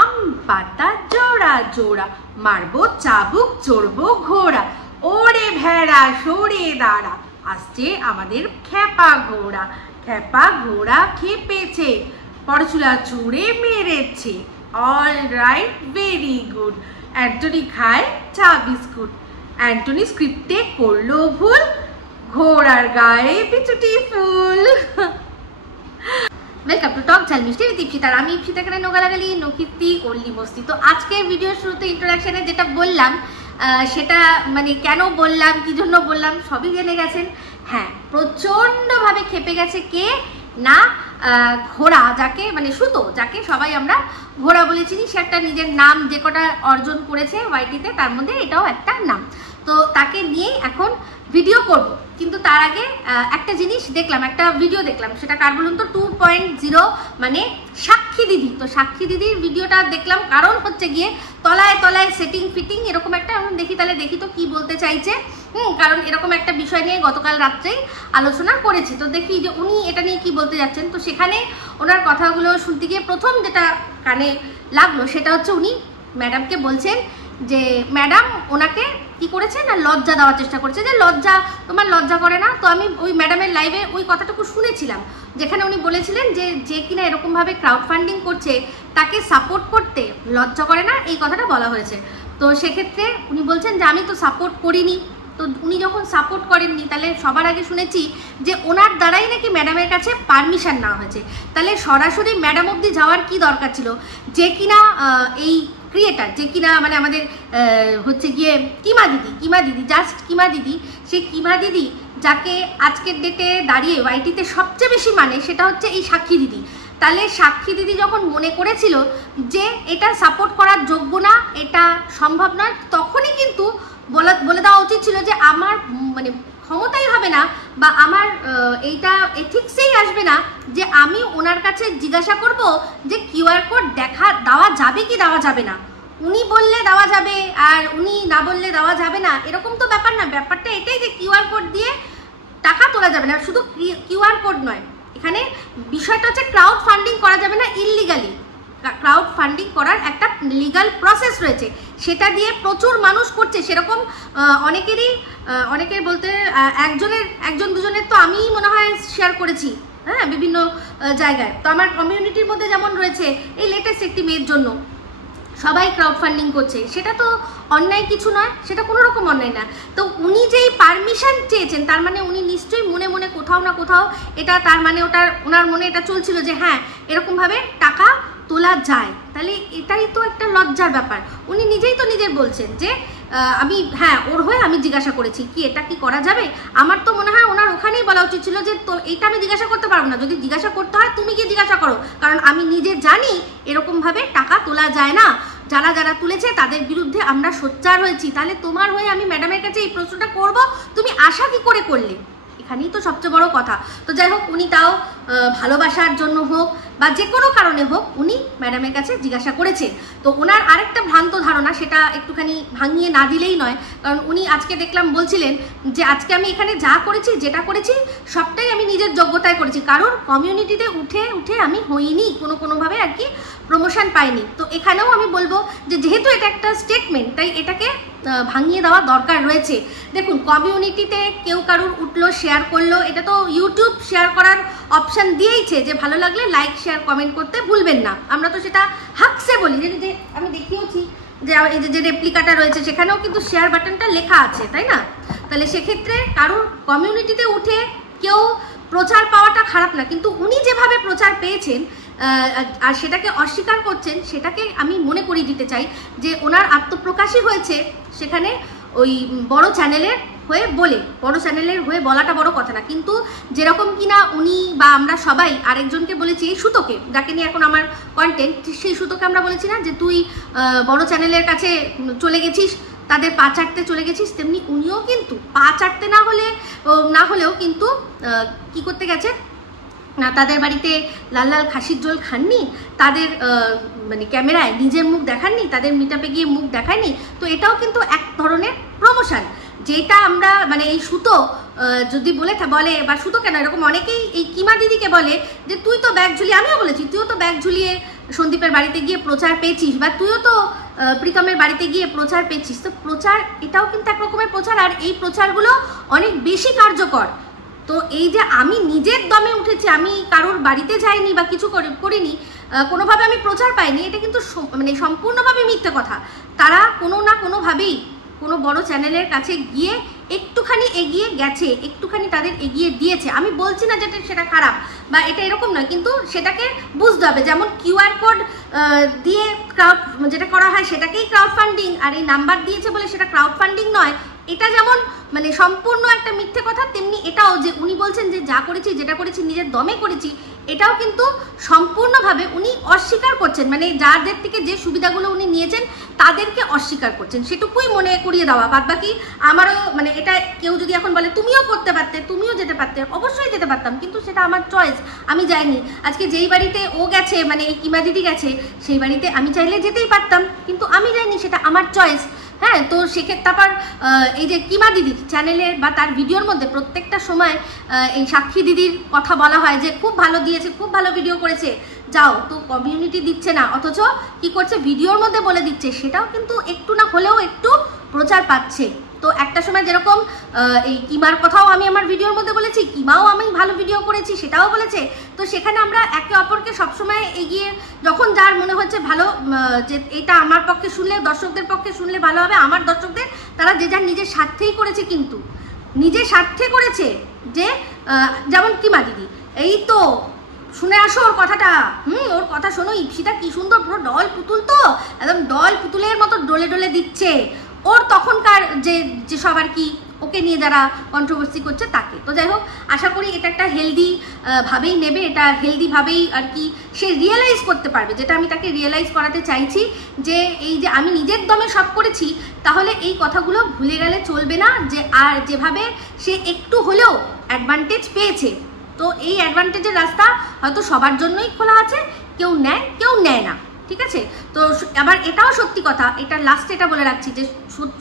আম পাতা জোড়া জোড়া, মারবো চাবুক চড়বো ঘোড়া, ওরে ভেড়া সরে দাঁড়া, আসছে আমাদের খেপা ঘোড়া। খেপা ঘোড়া খেপেছে, পরচুলা চুড়ে মেরেছে। All right, very good. Antony খায় চা বিস্কুট, অ্যান্টনি স্ক্রিপ্টে করলো ভুল, ঘোড়ার গায়ে বিচুটি ফুল। ওয়েলকাম টু টক ঝাল মিষ্টি উইথ ইপসিতা। আমি ইপসিতা, এখানে নোগালাগালি নকীর্তি ওল্লি বস্তি। তো আজকের ভিডিওর শুরুতে ইন্ট্রোডাকশনে যেটা বললাম সেটা মানে কেন বললাম, কি জন্য বললাম সবই জেনে গেছেন। হ্যাঁ, প্রচণ্ডভাবে খেপে গেছে কে না ঘোড়া, যাকে মানে সুতো, যাকে সবাই আমরা ঘোড়া বলে চিনি। সে একটা নিজের নাম যে কটা অর্জন করেছে ওয়াইটিতে, তার মধ্যে এটাও একটা নাম। তো তাকে নিয়েই এখন ভিডিও করব, কিন্তু তার আগে একটা জিনিস দেখলাম, একটা ভিডিও দেখলাম। সেটা কার বলুন তো? 2.0 মানে সাক্ষী দিদি। তো সাক্ষী দিদির ভিডিওটা দেখলাম, কারণ হচ্ছে গিয়ে তলায় তলায় সেটিং ফিটিং এরকম একটা, দেখি তাহলে দেখি তো কি বলতে চাইছে। কারণ এরকম একটা বিষয় নিয়ে গতকাল রাত্রেই আলোচনা করেছি। তো দেখি যে উনি এটা নিয়ে কি বলতে যাচ্ছেন। তো সেখানে ওনার কথাগুলো শুনতে গিয়ে প্রথম যেটা কানে লাগলো সেটা হচ্ছে উনি ম্যাডামকে বলছেন যে ম্যাডাম ওনাকে কি করেছে না লজ্জা দেওয়ার চেষ্টা করছে, যে লজ্জা, তোমার লজ্জা করে না? তো আমি ওই ম্যাডামের লাইভে ওই কথাটুকু শুনেছিলাম, যেখানে উনি বলেছিলেন যে যে কিনা এরকমভাবে ক্রাউড ফান্ডিং করছে তাকে সাপোর্ট করতে লজ্জা করে না, এই কথাটা বলা হয়েছে। তো সেক্ষেত্রে উনি বলছেন যে আমি তো সাপোর্ট করিনি। তো উনি যখন সাপোর্ট করেননি, তাহলে সবার আগে শুনেছি যে ওনার দ্বারাই নাকি ম্যাডামের কাছে পারমিশন নেওয়া হয়েছে। তাহলে সরাসরি ম্যাডাম অবধি যাওয়ার কি দরকার ছিল? যে কিনা এই ক্রিয়েটার, যে কিনা মানে আমাদের হচ্ছে গিয়ে কিমা দিদি, জাস্ট কিমা দিদি, সেই কিমা দিদি যাকে আজকের ডেটে দাঁড়িয়ে ওয়াইটিতে সবচেয়ে বেশি মানে, সেটা হচ্ছে এই সাক্ষী দিদি। তাহলে সাক্ষী দিদি যখন মনে করেছিল যে এটা সাপোর্ট করার যোগ্য না, এটা সম্ভব নয়, তখনই কিন্তু বলে দেওয়া উচিত ছিল যে আমার মানে ক্ষমতাই হবে না, বা আমার এইটা এথিক্সেই আসবে না যে আমি ওনার কাছে জিজ্ঞাসা করব যে কিউআর কোড দেওয়া যাবে কি দেওয়া যাবে না। উনি বললে দেওয়া যাবে আর উনি না বললে দেওয়া যাবে না, এরকম তো ব্যাপার না। ব্যাপারটা এটাই যে কিউআর কোড দিয়ে টাকা তোলা যাবে না। শুধু কিউআর কোড নয়, এখানে বিষয়টা হচ্ছে ক্রাউড ফান্ডিং করা যাবে না ইললিগালি। ক্রাউড ফান্ডিং করার একটা লিগাল প্রসেস রয়েছে, সেটা দিয়ে প্রচুর মানুষ করছে। সেরকম অনেকের বলতে একজন দুজনের তো আমি মনে হয় শেয়ার করেছি, হ্যাঁ, বিভিন্ন জায়গায়। তো আমার কমিউনিটির মধ্যে যেমন রয়েছে এই লেটেস্ট একটি মেয়ের জন্য সবাই ক্রাউড ফান্ডিং করছে, সেটা তো অন্যায় কিছু নয়, সেটা কোনো রকম অন্যায় না। তো উনি যেই পারমিশন চেয়েছেন, তার মানে উনি নিশ্চয়ই মনে মনে কোথাও না কোথাও এটা, তার মানে ওনার মনে এটা চলছিল যে হ্যাঁ এরকমভাবে টাকা তোলা যায়। তাহলে এটাই তো একটা লজ্জার ব্যাপার। উনি নিজেই তো নিজের বলছেন যে আমি হ্যাঁ ওর হয়ে আমি জিজ্ঞাসা করেছি, কি এটা কি করা যাবে? আমার তো মনে হয় ওনার ওখানেই বলা উচিত ছিল যে তো এইটা আমি জিজ্ঞাসা করতে পারবো না, যদি জিজ্ঞাসা করতে হয় তুমি গিয়ে জিজ্ঞাসা করো, কারণ আমি নিজে জানি এরকমভাবে টাকা তোলা যায় না। যারা যারা তুলেছে তাদের বিরুদ্ধে আমরা সোচ্চার হয়েছি। তাহলে তোমার হয়ে আমি ম্যাডামের কাছে এই প্রশ্নটা করব, তুমি আশা কি করে করলে? এখানেই তো সবচেয়ে বড় কথা। তো যাই হোক, উনি তাও ভালোবাসার জন্য হোক বা যে কোনো কারণে হোক উনি ম্যাডামের কাছে জিজ্ঞাসা করেছে। তো ওনার আরেকটা ভ্রান্ত ধারণা, সেটা একটুখানি ভাঙিয়ে না দিলেই নয়। কারণ উনি আজকে দেখলাম বলছিলেন যে আজকে আমি এখানে যা করেছি, যেটা করেছি সবটাই আমি নিজের যোগ্যতায় করেছি, কারণ কমিউনিটিতে উঠে আমি হইনি, কোনোভাবে আর কি প্রমোশন পাইনি। তো এখানেও আমি বলবো যে যেহেতু এটা একটা স্টেটমেন্ট, তাই এটাকে ভাঙিয়ে দেওয়া দরকার রয়েছে। দেখুন, কমিউনিটিতে কেউ কারুর উঠলো, শেয়ার করলো, এটা তো ইউটিউব শেয়ার করার অপশান দিয়েইছে যে ভালো লাগলে লাইক শেয়ার কমেন্ট করতে ভুলবেন না। আমরা তো সেটা হাকসে বলি, যে আমি দেখিয়েছি যে এই যে রেপ্লিকাটা রয়েছে সেখানেও কিন্তু শেয়ার বাটনটা লেখা আছে, তাই না? তাহলে সেক্ষেত্রে কারুর কমিউনিটিতে উঠে কেউ প্রচার পাওয়াটা খারাপ না, কিন্তু উনি যেভাবে প্রচার পেয়েছেন আর সেটাকে অস্বীকার করছেন, সেটাকে আমি মনে করিয়ে দিতে চাই যে ওনার আত্মপ্রকাশই হয়েছে সেখানে ওই বড় চ্যানেলের হয়ে বলাটা বড় কথা না। কিন্তু যেরকম কিনা উনি বা আমরা সবাই আরেকজনকে বলেছি, এই সুতোকে, যাকে নিয়ে এখন আমার কন্টেন্ট, সেই সুতোকে আমরা বলেছি না যে তুই বড় চ্যানেলের কাছে চলে গেছিস, তাদের পা চাটতে চলে গেছিস, তেমনি উনিও কিন্তু পা চাটতে না হলেও কিন্তু কি করতে গেছে না, তাদের বাড়িতে লাল লাল খাসির ঝোল খাননি, তাদের মানে ক্যামেরায় নিজের মুখ দেখাননি, তাদের মিটআপে গিয়ে মুখ দেখায়নি। তো এটাও কিন্তু এক ধরনের প্রমোশন, যেটা আমরা মানে এই সুতো যদি বলে বা সুতো কেন, এরকম অনেকেই এই কিমা দিদিকে বলে যে তুই তো ব্যাগ ঝুলিয়ে, আমিও বলেছি তুইও তো ব্যাগ ঝুলিয়ে সন্দীপের বাড়িতে গিয়ে প্রচার পেয়েছিস, বা তুইও তো প্রীতমের বাড়িতে গিয়ে প্রচার পেয়েছিস, তো প্রচার এটাও কিন্তু এক রকমের প্রচার, আর এই প্রচারগুলো অনেক বেশি কার্যকর। তো এই যে আমি নিজের দমে উঠেছি, আমি কারোর বাড়িতে যাইনি বা কিছু করিনি, কোনোভাবে আমি প্রচার পাইনি, এটা কিন্তু মানে সম্পূর্ণভাবে মিথ্যে কথা। তারা কোনো না কোনোভাবেই কোনো বড় চ্যানেলের কাছে গিয়ে একটুখানি এগিয়ে গেছে, একটুখানি তাদের এগিয়ে দিয়েছে। আমি বলছি না যেটা সেটা খারাপ বা এটা এরকম নয়, কিন্তু সেটাকে বুঝতে হবে। যেমন কিউআর কোড দিয়ে ক্রাউড যেটা করা হয় সেটাকেই ক্রাউড ফান্ডিং, আর এই নাম্বার দিয়েছে বলে সেটা ক্রাউড ফান্ডিং নয়। এটা যেমন মানে সম্পূর্ণ একটা মিথ্যে কথা, তেমনি এটাও যে উনি বলছেন যে যা করেছি যেটা করেছি নিজের দমে করেছি, এটাও কিন্তু সম্পূর্ণভাবে উনি অস্বীকার করছেন। মানে যাদের থেকে যে সুবিধাগুলো উনি নিয়েছেন তাদেরকে অস্বীকার করছেন, সেটুকুই মনে করিয়ে দেওয়া। বাদ বাকি আমারও মানে এটা কেউ যদি এখন বলে তুমিও করতে পারতে, তুমিও যেতে পারতে, অবশ্যই যেতে পারতাম, কিন্তু সেটা আমার চয়েস, আমি যাইনি। আজকে যেই বাড়িতে ও গেছে, মানে এই কিমা দিদি গেছে, সেই বাড়িতে আমি চাইলে যেতেই পারতাম, কিন্তু আমি যাইনি, সেটা আমার চয়েস। হ্যাঁ, তো সেক্ষেত্রে তারপর এই যে কিমা দিদির চ্যানেলের বা তার ভিডিওর মধ্যে প্রত্যেকটা সময় এই সাক্ষী দিদির কথা বলা হয় যে খুব ভালো দিয়েছে, খুব ভালো ভিডিও করেছে, যাও। তো কমিউনিটি দিচ্ছে না, অথচ কি করছে ভিডিওর মধ্যে বলে দিচ্ছে, সেটাও কিন্তু একটু না হলেও একটু প্রচার পাচ্ছে। তো একটা সময় যেরকম এই কিমার কথাও আমি আমার ভিডিওর মধ্যে বলেছি, কিমাও আমি ভালো ভিডিও করেছি সেটাও বলেছে। তো সেখানে আমরা একে অপরকে সবসময় এগিয়ে, যখন যার মনে হচ্ছে ভালো যে এটা আমার পক্ষে শুনলে, দর্শকদের পক্ষে শুনলে ভালো হবে, আমার দর্শকদের, তারা যে যার নিজের স্বার্থেই করেছে, কিন্তু নিজের স্বার্থে করেছে। যে যেমন কিমা দিদি, এই তো শুনে আসো ওর কথাটা, ওর কথা শোনো, ইপসিটা কি সুন্দর, পুরো ডল পুতুল, তো একদম ডল পুতুলের মতো ডলে ডলে দিচ্ছে ওর তখনকার যে সব আর কি ওকে নিয়ে যারা কন্ট্রোভার্সি করছে তাকে। তো যাই হোক, আশা করি এটা একটা হেলদি ভাবেই নেবে, এটা হেলদি ভাবেই আর কি সে রিয়েলাইজ করতে পারবে, যেটা আমি তাকে রিয়েলাইজ করাতে চাইছি, যে এই যে আমি নিজের দমে সব করেছি, তাহলে এই কথাগুলো ভুলে গেলে চলবে না। যে আর যেভাবে সে একটু হলেও অ্যাডভান্টেজ পেয়েছে, তো এই অ্যাডভান্টেজের রাস্তা হয়তো সবার জন্যই খোলা আছে, কেউ নেয় কেউ নেয় না, ঠিক আছে। তো আবার এটাও সত্যি কথা, এটা লাস্টে এটা বলে রাখছি যে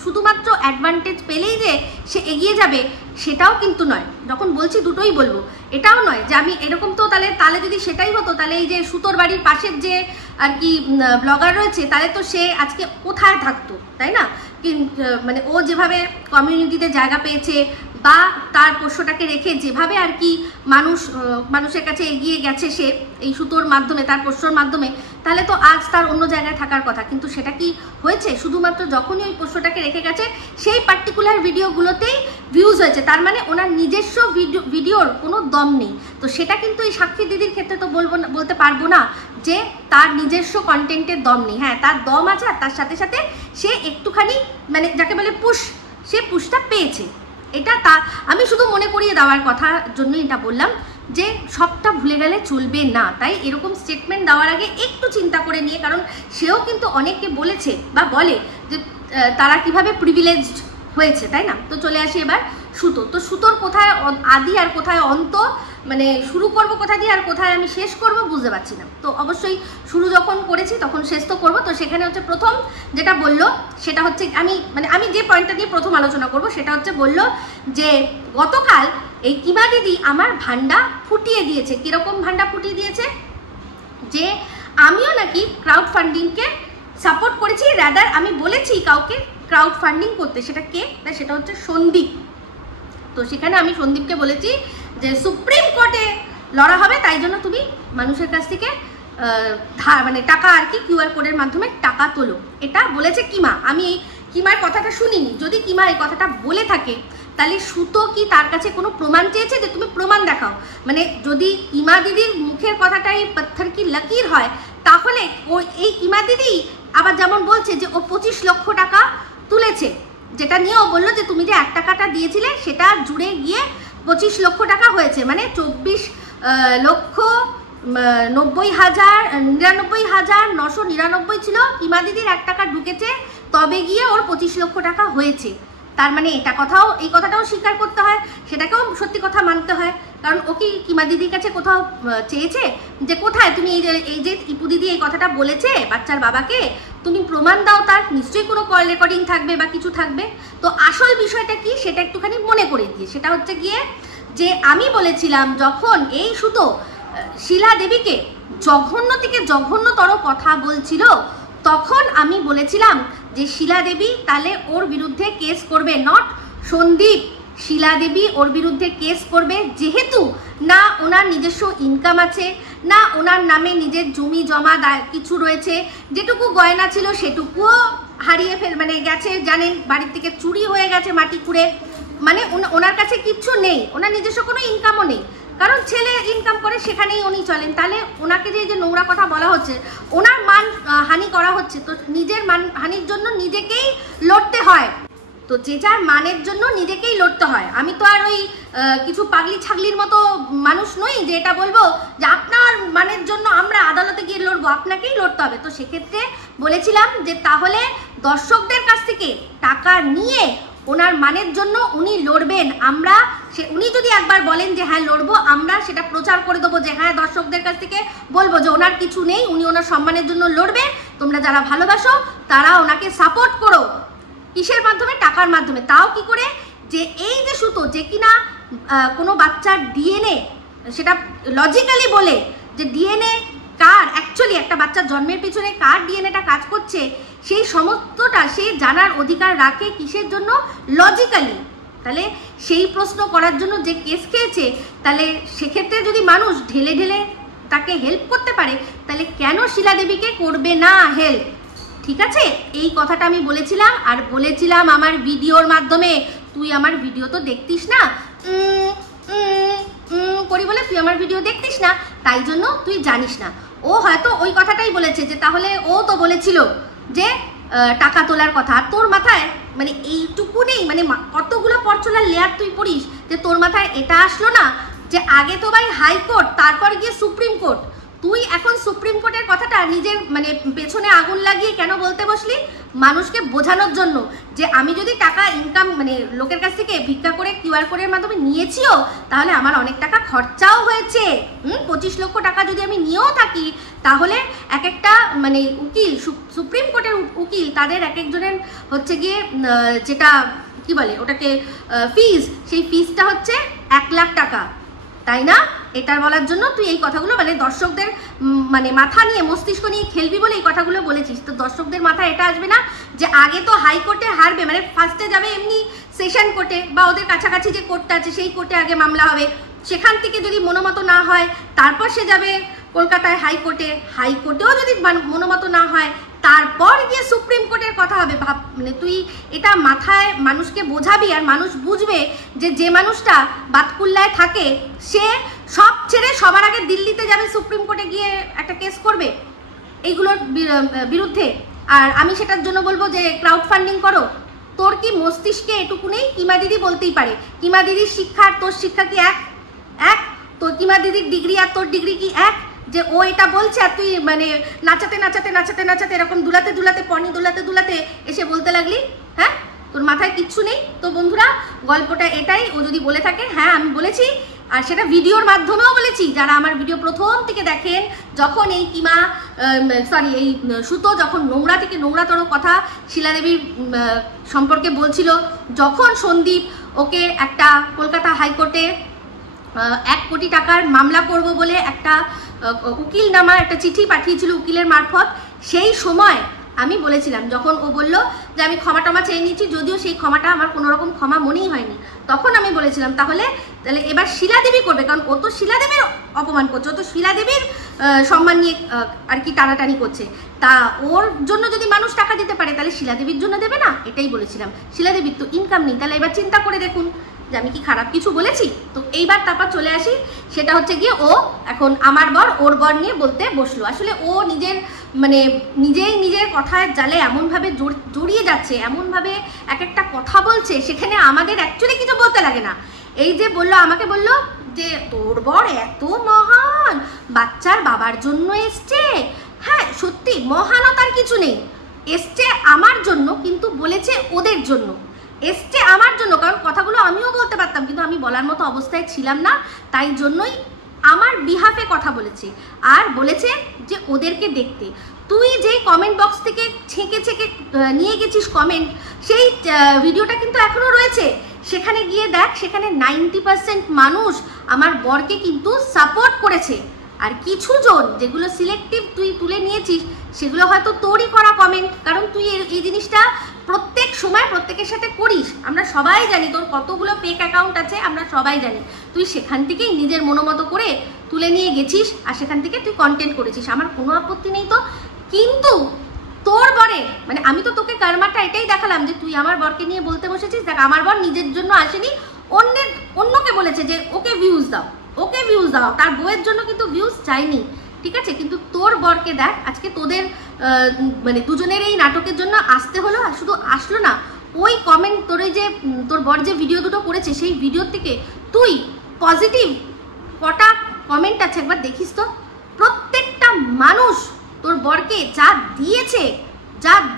শুধুমাত্র অ্যাডভান্টেজ পেলেই যে সে এগিয়ে যাবে সেটাও কিন্তু নয়। যখন বলছি দুটোই বলবো, এটাও নয় যে আমি এরকম। তো তাহলে যদি সেটাই হতো, তাহলে এই যে সুতোর বাড়ির পাশের যে আর কি ব্লগার রয়েছে, তাহলে তো সে আজকে কোথায় থাকতো, তাই না? মানে ও যেভাবে কমিউনিটিতে জায়গা পেয়েছে বা তার পোষ্যটাকে রেখে যেভাবে আর কি মানুষের কাছে এগিয়ে গেছে সে এই সুতোর মাধ্যমে, তার পোষ্যর মাধ্যমে, তাহলে তো আজ তার অন্য জায়গায় থাকার কথা। কিন্তু সেটা কি হয়েছে? শুধুমাত্র যখনই ওই পোষ্যটাকে রেখে গেছে সেই পার্টিকুলার ভিডিওগুলোতেই ভিউজ হয়েছে, তার মানে ওনার নিজস্ব ভিডিওর কোনো দম নেই। তো সেটা কিন্তু এই সাক্ষী দিদির ক্ষেত্রে তো বলতে পারবো না যে তার নিজস্ব কন্টেন্টের দম নেই। হ্যাঁ, তার দম আছে, আর তার সাথে সাথে সে একটুখানি মানে যাকে বলে সে পুশটা পেয়েছে। এটা আমি শুধু মনে করিয়ে দেওয়ার কথার জন্য এটা বললাম যে সবটা ভুলে গেলে চলবে না। তাই এরকম স্টেটমেন্ট দেওয়ার আগে একটু চিন্তা করে নিয়ে, কারণ সেও কিন্তু অনেককে বলেছে বা বলে যে তারা কিভাবে প্রিভিলেজড হয়েছে, তাই না? তো চলে আসি এবার সুতো। তো সুতোর কোথায় আদি আর কোথায় অন্ত, মানে শুরু করব কোথা দিয়ে আর কোথায় আমি শেষ করব বুঝতে পারছি না। তো অবশ্যই শুরু যখন করেছি তখন শেষ তো করবো। তো সেখানে হচ্ছে প্রথম যেটা বললো সেটা হচ্ছে আমি যে পয়েন্টটা দিয়ে প্রথম আলোচনা করব সেটা হচ্ছে বললো যে গতকাল এই কিমা দিদি আমার ভান্ডা ফুটিয়ে দিয়েছে। কীরকম ভান্ডা ফুটিয়ে দিয়েছে? যে আমিও নাকি ক্রাউড ফান্ডিংকে সাপোর্ট করেছি, রাদার আমি বলেছি কাউকে ক্রাউড ফান্ডিং করতে। সেটা কে? সেটা হচ্ছে সন্দীপ। তো সেখানে আমি সন্দীপকে বলেছি যে সুপ্রিম কোর্টে লড়া হবে, তাই জন্য তুমি মানুষের কাছ থেকে মানে টাকা আর কি কিউআর কোডের মাধ্যমে টাকা তোলো, এটা বলেছে কিমা। আমি এই কিমার কথাটা শুনিনি। যদি কিমা এই কথাটা বলে থাকে তাহলে সুতো কি তার কাছে কোনো প্রমাণ চেয়েছে যে তুমি প্রমাণ দেখাও? মানে যদি কিমা দিদির মুখের কথাটাই পাথর কি লকির হয়, তাহলে এই কিমা দিদি আবার যেমন বলছে যে ও 25 লক্ষ টাকা তুলেছে, যেটা নিয়ে ও বললো যে তুমি যে 1 টাকাটা দিয়েছিলে সেটা জুড়ে গিয়ে 25 লক্ষ টাকা হয়েছে, মানে 24,99,999 ছিল কিমা দিদির 1 টাকা ঢুকেছে, তবে গিয়ে ওর 25 লক্ষ টাকা হয়েছে। তার মানে এই কথাটাও স্বীকার করতে হয়, সেটাকেও সত্যি কথা মানতে হয়। কারণ ও কি কিমা দিদির কাছে কোথাও চেয়েছে যে কোথায় তুমি এই যে ইপু দিদি এই কথাটা বলেছে বাচ্চার বাবাকে, তুমি প্রমাণ দাও? তার নিশ্চয়ই কোনো কল রেকর্ডিং থাকবে বা কিছু থাকবে। তো আসল বিষয়টা কি সেটা একটুখানি মনে করে দিয়ে, সেটা হচ্ছে গিয়ে যে আমি বলেছিলাম যখন এই সুতো শিলা দেবীকে জঘন্য থেকে জঘন্যতর কথা বলছিল, তখন আমি বলেছিলাম যে শিলা দেবী তাহলে ওর বিরুদ্ধে কেস করবে, নট সন্দীপ। শিলা দেবী ওর বিরুদ্ধে কেস করবে, যেহেতু না ওনার নিজস্ব ইনকাম আছে, না ওনার নামে নিজের জমি জমা কিছু রয়েছে, যেটুকু গয়না ছিল সেটুকুও হারিয়ে মানে গেছে, জানেন বাড়ির থেকে চুরি হয়ে গেছে মাটি খুঁড়ে, মানে ওনার কাছে কিচ্ছু নেই, ওনার নিজস্ব কোনো ইনকামও নেই, কারণ ছেলে ইনকাম করে সেখানেই উনি চলেন। তাহলে ওনাকে যে নোংরা কথা বলা হচ্ছে, ওনার মান হানি করা হচ্ছে, তো নিজের মান হানির জন্য নিজেকেই লড়তে হয়। তো যে যার মানের জন্য নিজেকেই লড়তে হয়। আমি তো আর ওই কিছু পাগলি ছাগলির মতো মানুষ নই যে এটা বলবো যে আপনার মানের জন্য আমরা আদালতে গিয়ে লড়বো, আপনাকেই লড়তে হবে। তো সেক্ষেত্রে বলেছিলাম যে তাহলে দর্শকদের কাছ থেকে টাকা নিয়ে ওনার মানের জন্য উনি লড়বেন। আমরা উনি যদি একবার বলেন যে হ্যাঁ লড়বো, আমরা সেটা প্রচার করে দেবো যে হ্যাঁ দর্শকদের কাছ থেকে বলবো যে ওনার কিছু নেই, উনি ওনার সম্মানের জন্য লড়বে, তোমরা যারা ভালোবাসো তারা ওনাকে সাপোর্ট করো। কিসের মাধ্যমে? টাকার মাধ্যমে। তাও কি করে? যে এই যে সুতো, যে কিনা কোনো বাচ্চার ডিএনএ, সেটা লজিক্যালি বলে যে ডিএনএ কার অ্যাকচুয়ালি একটা বাচ্চার জন্মের পিছনে কার ডিএনএটা কাজ করছে, সেই সমস্তটা সে জানার অধিকার রাখে। কিসের জন্য? লজিক্যালি। তাহলে সেই প্রশ্ন করার জন্য যে কেস খেয়েছে, তাহলে সেক্ষেত্রে যদি মানুষ ঢেলে ঢেলে তাকে হেল্প করতে পারে, তাহলে কেন শিলা দেবীকে করবে না হেল্প? ঠিক আছে, এই কথাটা আমি বলেছিলাম, আর বলেছিলাম আমার ভিডিওর মাধ্যমে। তুই আমার ভিডিও তো দেখতিস না, করি বলে তুই আমার ভিডিও দেখতিস না, তাই জন্য তুই জানিস না। ও হয়তো ওই কথাটাই বলেছে, যে তাহলে ও তো বলেছিল যে টাকা তোলার কথা, আর তোর মাথায় মানে এইটুকু নেই, মানে কতগুলো পরচুলার লেয়ার তুই পড়িস, যে তোর মাথায় এটা আসলো না যে আগে তো ভাই হাইকোর্ট, তারপর গিয়ে সুপ্রিম কোর্ট। তুই এখন সুপ্রিম কোর্টের কথাটা নিজের মানে পেছনে আগুন লাগিয়ে কেন বলতে বসলি? মানুষকে বোঝানোর জন্য যে আমি যদি টাকা ইনকাম মানে লোকের কাছ থেকে ভিক্ষা করে কিউআর কোডের মাধ্যমে নিয়েছিও, তাহলে আমার অনেক টাকা খরচাও হয়েছে। 25 লক্ষ টাকা যদি আমি নিয়েও থাকি, তাহলে এক একটা মানে উকিল, সুপ্রিম কোর্টের উকিল, তাদের এক একজনের হচ্ছে গিয়ে যেটা কি বলে ওটাকে ফিস, সেই ফিসটা হচ্ছে 1 লাখ টাকা, তাই না? এটার বলার জন্য তুই এই কথাগুলো মানে দর্শকদের মানে মাথা নিয়ে মস্তিষ্ক নিয়ে খেলবি বলে এই কথাগুলো বলেছিস। তো দর্শকদের মাথায় এটা আসবে না যে আগে তো হাইকোর্টে হারবে, মানে ফার্স্টে যাবে এমনি সেশন কোর্টে বা ওদের কাছাকাছি যে কোর্টটা আছে সেই কোর্টে আগে মামলা হবে, সেখান থেকে যদি মনোমত না হয় তারপর সে যাবে কলকাতায় হাইকোর্টে, হাইকোর্টেও যদি মনোমত না হয় তারপর গিয়ে সুপ্রিম কোর্টের কথা হবে। ভাব, মানে তুই এটা মাথায় মানুষকে বোঝাবি, আর মানুষ বুঝবে যে মানুষটা বাতকুল্লায় থাকে সে সব ছেড়ে সবার আগে দিল্লিতে যাবে, সুপ্রিম কোর্টে গিয়ে একটা কেস করবে এইগুলোর বিরুদ্ধে। আর আমি সেটার জন্য বলবো যে ক্রাউড ফান্ডিং করো। তোর কি মস্তিষ্কে এটুকু নেই? কিমা দিদি বলতেই পারে, কিমা দিদির শিক্ষা আর তোর শিক্ষা কি এক? তোর কিমা দিদির ডিগ্রি আর তোর ডিগ্রি কি এক? যে ও এটা বলছে আর তুই মানে নাচাতে নাচাতে নাচাতে নাচাতে এরকম দুলাতে দুলাতে পনি দুলাতে দুলাতে এসে বলতে লাগলি? হ্যাঁ, তোর মাথায় কিচ্ছু নেই। তো বন্ধুরা, গল্পটা এটাই। ও যদি বলে থাকে, হ্যাঁ আমি বলেছি, আর সেটা ভিডিওর মাধ্যমেও বলেছি। যারা আমার ভিডিও প্রথম থেকে দেখেন, যখন এই কিমা এই সুতো যখন নোংরা থেকে নোংরাতর কথা শিলাদেবীর সম্পর্কে বলছিল, যখন সন্দীপ ওকে একটা কলকাতা হাইকোর্টে 1 কোটি টাকার মামলা করব বলে একটা উকিল নামা একটা চিঠি পাঠিয়েছিল উকিলের মারফত, সেই সময় আমি বলেছিলাম, যখন ও বলল যে আমি ক্ষমা টমা চেয়ে নিয়েছি, যদিও সেই ক্ষমাটা আমার কোনো রকম ক্ষমা মনেই হয়নি, তখন আমি বলেছিলাম তাহলে এবার শিলা দেবী করবে, কারণ ও তো শিলা দেবীর অপমান করছে, ও তো শিলা দেবীর সম্মান নিয়ে আর কি টানাটানি করছে। তা ওর জন্য যদি মানুষ টাকা দিতে পারে, তাহলে শিলা দেবীর জন্য দেবে না? এটাই বলেছিলাম। শিলা দেবীর তো ইনকাম নেই, তাহলে এবার চিন্তা করে দেখুন যে আমি কি খারাপ কিছু বলেছি? তো এইবার তারপর চলে আসি, সেটা হচ্ছে গিয়ে ও এখন আমার বর ওর বর নিয়ে বলতে বসলো। আসলে ও নিজের মানে নিজের কথার জালে এমনভাবে জড়িয়ে যাচ্ছে, এমনভাবে এক একটা কথা বলছে, সেখানে আমাদের অ্যাকচুয়ালি কিছু বলতে লাগে না। এই যে বললো, আমাকে বললো যে তোর বর এত মহান, বাচ্চার বাবার জন্য এসছে। হ্যাঁ সত্যি, মহানতার কিছু নেই, এসছে আমার জন্য, কিন্তু বলেছে ওদের জন্য, এসছে আমার জন্য। কারণ কথাগুলো আমিও বলতে পারতাম, কিন্তু আমি বলার মতো অবস্থায় ছিলাম না, তাই জন্যই আমার বিহাফে কথা বলেছে। আর বলেছে যে ওদেরকে দেখতে। তুই যেই কমেন্ট বক্স থেকে ছেঁকে ছেঁকে নিয়ে গেছিস কমেন্ট, সেই ভিডিওটা কিন্তু এখনও রয়েছে, সেখানে গিয়ে দেখ, সেখানে 90% মানুষ আমার বরকে কিন্তু সাপোর্ট করেছে। আর কিছু জন যেগুলো সিলেক্টিভ তুই তুলে নিয়েছিস সেগুলো হয়তো তোরই করা কমেন্ট, কারণ তুই এই জিনিসটা প্রত্যেক সময় প্রত্যেকের সাথে করিস। আমরা সবাই জানি তোর কতগুলো ফেক অ্যাকাউন্ট আছে, আমরা সবাই জানি। তুই সেখান থেকেই নিজের মনোমতো করে তুলে নিয়ে গেছিস আর সেখান থেকে তুই কন্টেন্ট করেছিস, আমার কোনো আপত্তি নেই তো। কিন্তু তোর বরে মানে আমি তো তোকে কারমাটা এটাই দেখালাম যে তুই আমার বরকে নিয়ে বলতে বসেছিস, দেখ আমার বর নিজের জন্য আসেনি, অন্যকে বলেছে যে ওকে ভিউজ দাও, ওকে ভিউজ দাও, তার বউয়ের জন্য কিন্তু ভিউজ চাইনি, ঠিক আছে। কিন্তু তোর বরকে দেখ আজকে তোদের মানে দুজনের এই নাটকের জন্য আসতে হলো, আর শুধু আসলো না, ওই কমেন্ট তোর যে তোর বর যে ভিডিও দুটো করেছে সেই ভিডিও থেকে তুই পজিটিভ কটা কমেন্ট আছে একবার দেখিস তো। প্রত্যেকটা মানুষ তোর বরকে যা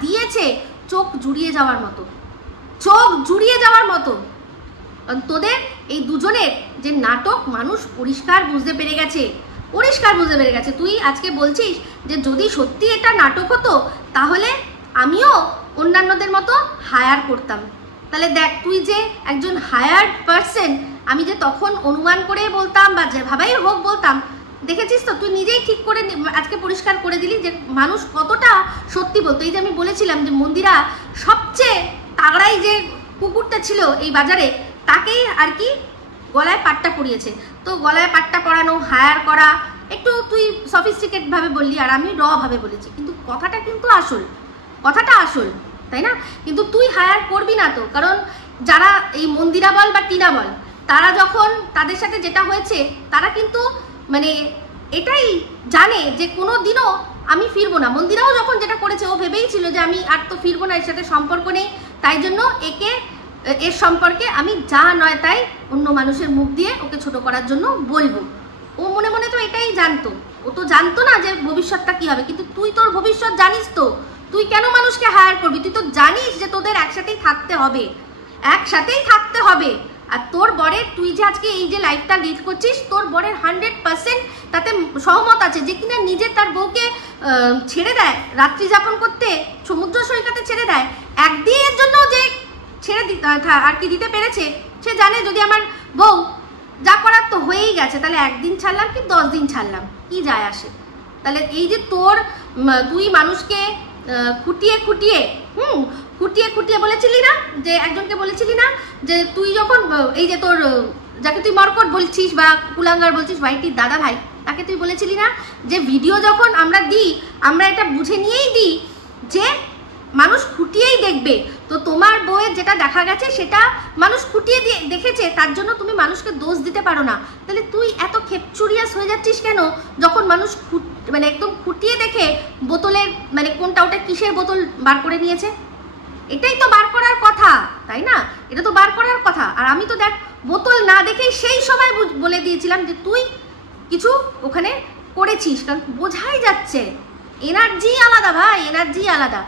দিয়েছে চোখ জুড়িয়ে যাওয়ার মতো, চোখ জুড়িয়ে যাওয়ার মতো। তোদের এই দুজনের যে নাটক মানুষ পরিষ্কার বুঝতে পেরে গেছে, পরিষ্কার বুঝতে পেরে গেছে। তুই আজকে বলছিস যে যদি সত্যি এটা নাটক হতো তাহলে আমিও অন্যান্যদের মতো হায়ার করতাম। তাহলে দেখ তুই যে একজন হায়ার্ড পারসন, আমি যে তখন অনুমান করে বলতাম বা যেভাবেই হোক বলতাম, দেখেছিস তো তুই নিজেই ঠিক করে আজকে পরিষ্কার করে দিলি যে মানুষ কতটা সত্যি বলতো। এই যে আমি বলেছিলাম যে মন্দিরা সবচেয়ে তাগড়াই যে কুকুরটা ছিল এই বাজারে তাকেই আর কি গলায় পাট্টা পরিয়েছে। তো গলায় পাট্টা পরানো, হায়ার করা, একটু তুই সফিস্টিকেট ভাবে বললি আর আমি র ভাবে বলেছি, কিন্তু কথাটা কিন্তু আসল, কথাটা আসল, তাই না? কিন্তু তুই হায়ার করবি না তো, কারণ যারা এই মন্দিরা বল বা টিনা বল, তারা যখন তাদের সাথে যেটা হয়েছে তারা কিন্তু মানে এটাই জানে যে কোনো দিনও আমি ফিরবো না। মন্দিরাও যখন যেটা করেছে ও ভেবেই ছিল যে আমি আর তো ফিরবো না, এর সাথে সম্পর্ক নেই, তাই জন্য এর সম্পর্কে আমি যা নয় তাই অন্য মানুষের মুখ দিয়ে ওকে ছোট করার জন্য বলবো। ও মনে মনে তো এটাই জানতো, ও তো জানতো না যে ভবিষ্যৎটা কি হবে। কিন্তু তুই তোর ভবিষ্যৎ জানিস তো, তুই কেন মানুষকে হায়ার করবি? তুই তো জানিস যে তোদের একসাথেই থাকতে হবে, একসাথেই থাকতে হবে। আর তোর বরের তুই যে আজকে এই যে লাইফটা লিড করছিস, তোর বরের 100% তাতে সহমত আছে যে কিনা নিজে তার বউকে ছেড়ে দেয় রাত্রি যাপন করতে, সমুদ্র সৈকতে ছেড়ে দেয়, একদিনের জন্য যে ছেড়ে আর কি দিতে পেরেছে। সে জানে যদি আমার বউ যা করার তো হয়েই গেছে, তাহলে একদিন ছাড়লাম কি 10 দিন ছাড়লাম কি যায় আসে। তাহলে এই যে তুই মানুষকে খুঁটিয়ে খুঁটিয়ে বলেছিলি না, যে একজনকে বলেছিলি না যে তুই যখন এই যে তোর যাকে তুই মরকট বলছিস বা কুলাঙ্গার বলছিস, ভাইটির দাদা ভাই, তাকে তুই বলেছিলি না যে ভিডিও যখন আমরা দিই আমরা এটা বুঝে নিয়েই দিই যে মানুষ খুঁটিয়েই দেখবে। তো তোমার বউয়ের যেটা দেখা গেছে সেটা মানুষ খুঁটিয়ে দেখেছে, তার জন্য তুমি মানুষকে দোষ দিতে পারো না। তাহলে তুই এত খেপচুরিয়াস হয়ে যাচ্ছিস কেন যখন মানুষ মানে একদম খুঁটিয়ে দেখে বোতলের মানে কোনটা ওটা কিসের বোতল বার করে নিয়েছে? এটাই তো বার করার কথা, তাই না? এটা তো বার করার কথা। আর আমি তো দেখ বোতল না দেখেই সেই সময় বলে দিয়েছিলাম যে তুই কিছু ওখানে করেছিস, কারণ বোঝাই যাচ্ছে এনার্জি আলাদা ভাই, এনার্জি আলাদা।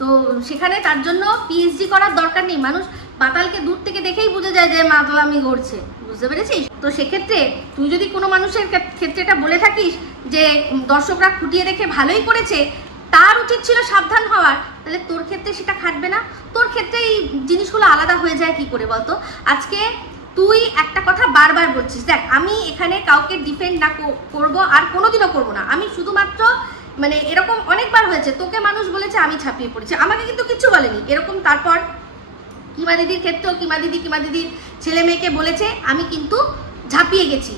তো সেখানে তার জন্য পিএইচডি করার দরকার নেই, মানুষ মাতালকে দূর থেকে দেখেই বুঝে যায় যে মাতালামি করছে, বুঝতে পেরেছিস? তো সেক্ষেত্রে তুই যদি কোনো মানুষের ক্ষেত্রে এটা বলে থাকিস যে দর্শকরা খুঁটিয়ে দেখে ভালোই করেছে, তার উচিত ছিল সাবধান হওয়ার, তাহলে তোর ক্ষেত্রে সেটা খাটবে না। তোর ক্ষেত্রে এই জিনিসগুলো আলাদা হয়ে যায় কি করে বলতো? আজকে তুই একটা কথা বারবার বলছিস, দেখ আমি এখানে কাউকে ডিফেন্ড না করবো আর কোনোদিনও করবো না, আমি শুধুমাত্র মানে এরকম অনেকবার হয়েছে তোকে মানুষ বলেছে আমি ছাপিয়ে পড়েছি, আমাকে কিন্তু কিচ্ছু বলেনি এরকম। তারপর কিমা দিদির ক্ষেত্রেও কিমা দিদির ছেলে মেয়েকে বলেছে আমি কিন্তু ঝাঁপিয়ে গেছি,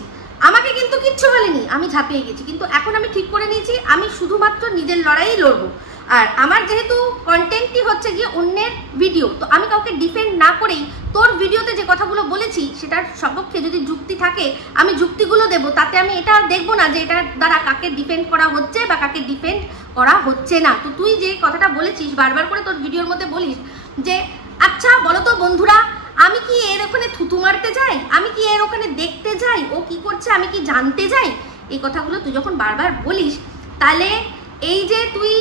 আমাকে কিন্তু কিচ্ছু বলেনি, আমি ঝাঁপিয়ে গেছি। কিন্তু এখন আমি ঠিক করে নিয়েছি আমি শুধুমাত্র নিজের লড়াই লড়বো। আর আমার যেহেতু কন্টেন্টই হচ্ছে গিয়ে অন্যের ভিডিও, তো আমি কাউকে ডিফেন্ড না করেই তোর ভিডিওতে যে কথাগুলো বলেছি সেটার সপক্ষে যদি যুক্তি থাকে আমি যুক্তিগুলো দেবো, তাতে আমি এটা দেখবো না যে এটার দ্বারা কাকে ডিফেন্ড করা হচ্ছে বা কাকে ডিফেন্ড করা হচ্ছে না। তো তুই যে কথাটা বলেছিস বারবার করে তোর ভিডিওর মধ্যে বলিস যে আচ্ছা বলো তো বন্ধুরা, আমি কি এর ওখানে থুতু মারতে যাই, আমি কি এর ওখানে দেখতে যাই ও কি করছে, আমি কি জানতে যাই? এই কথাগুলো তুই যখন বারবার বলিস, তাহলে এই যে তুই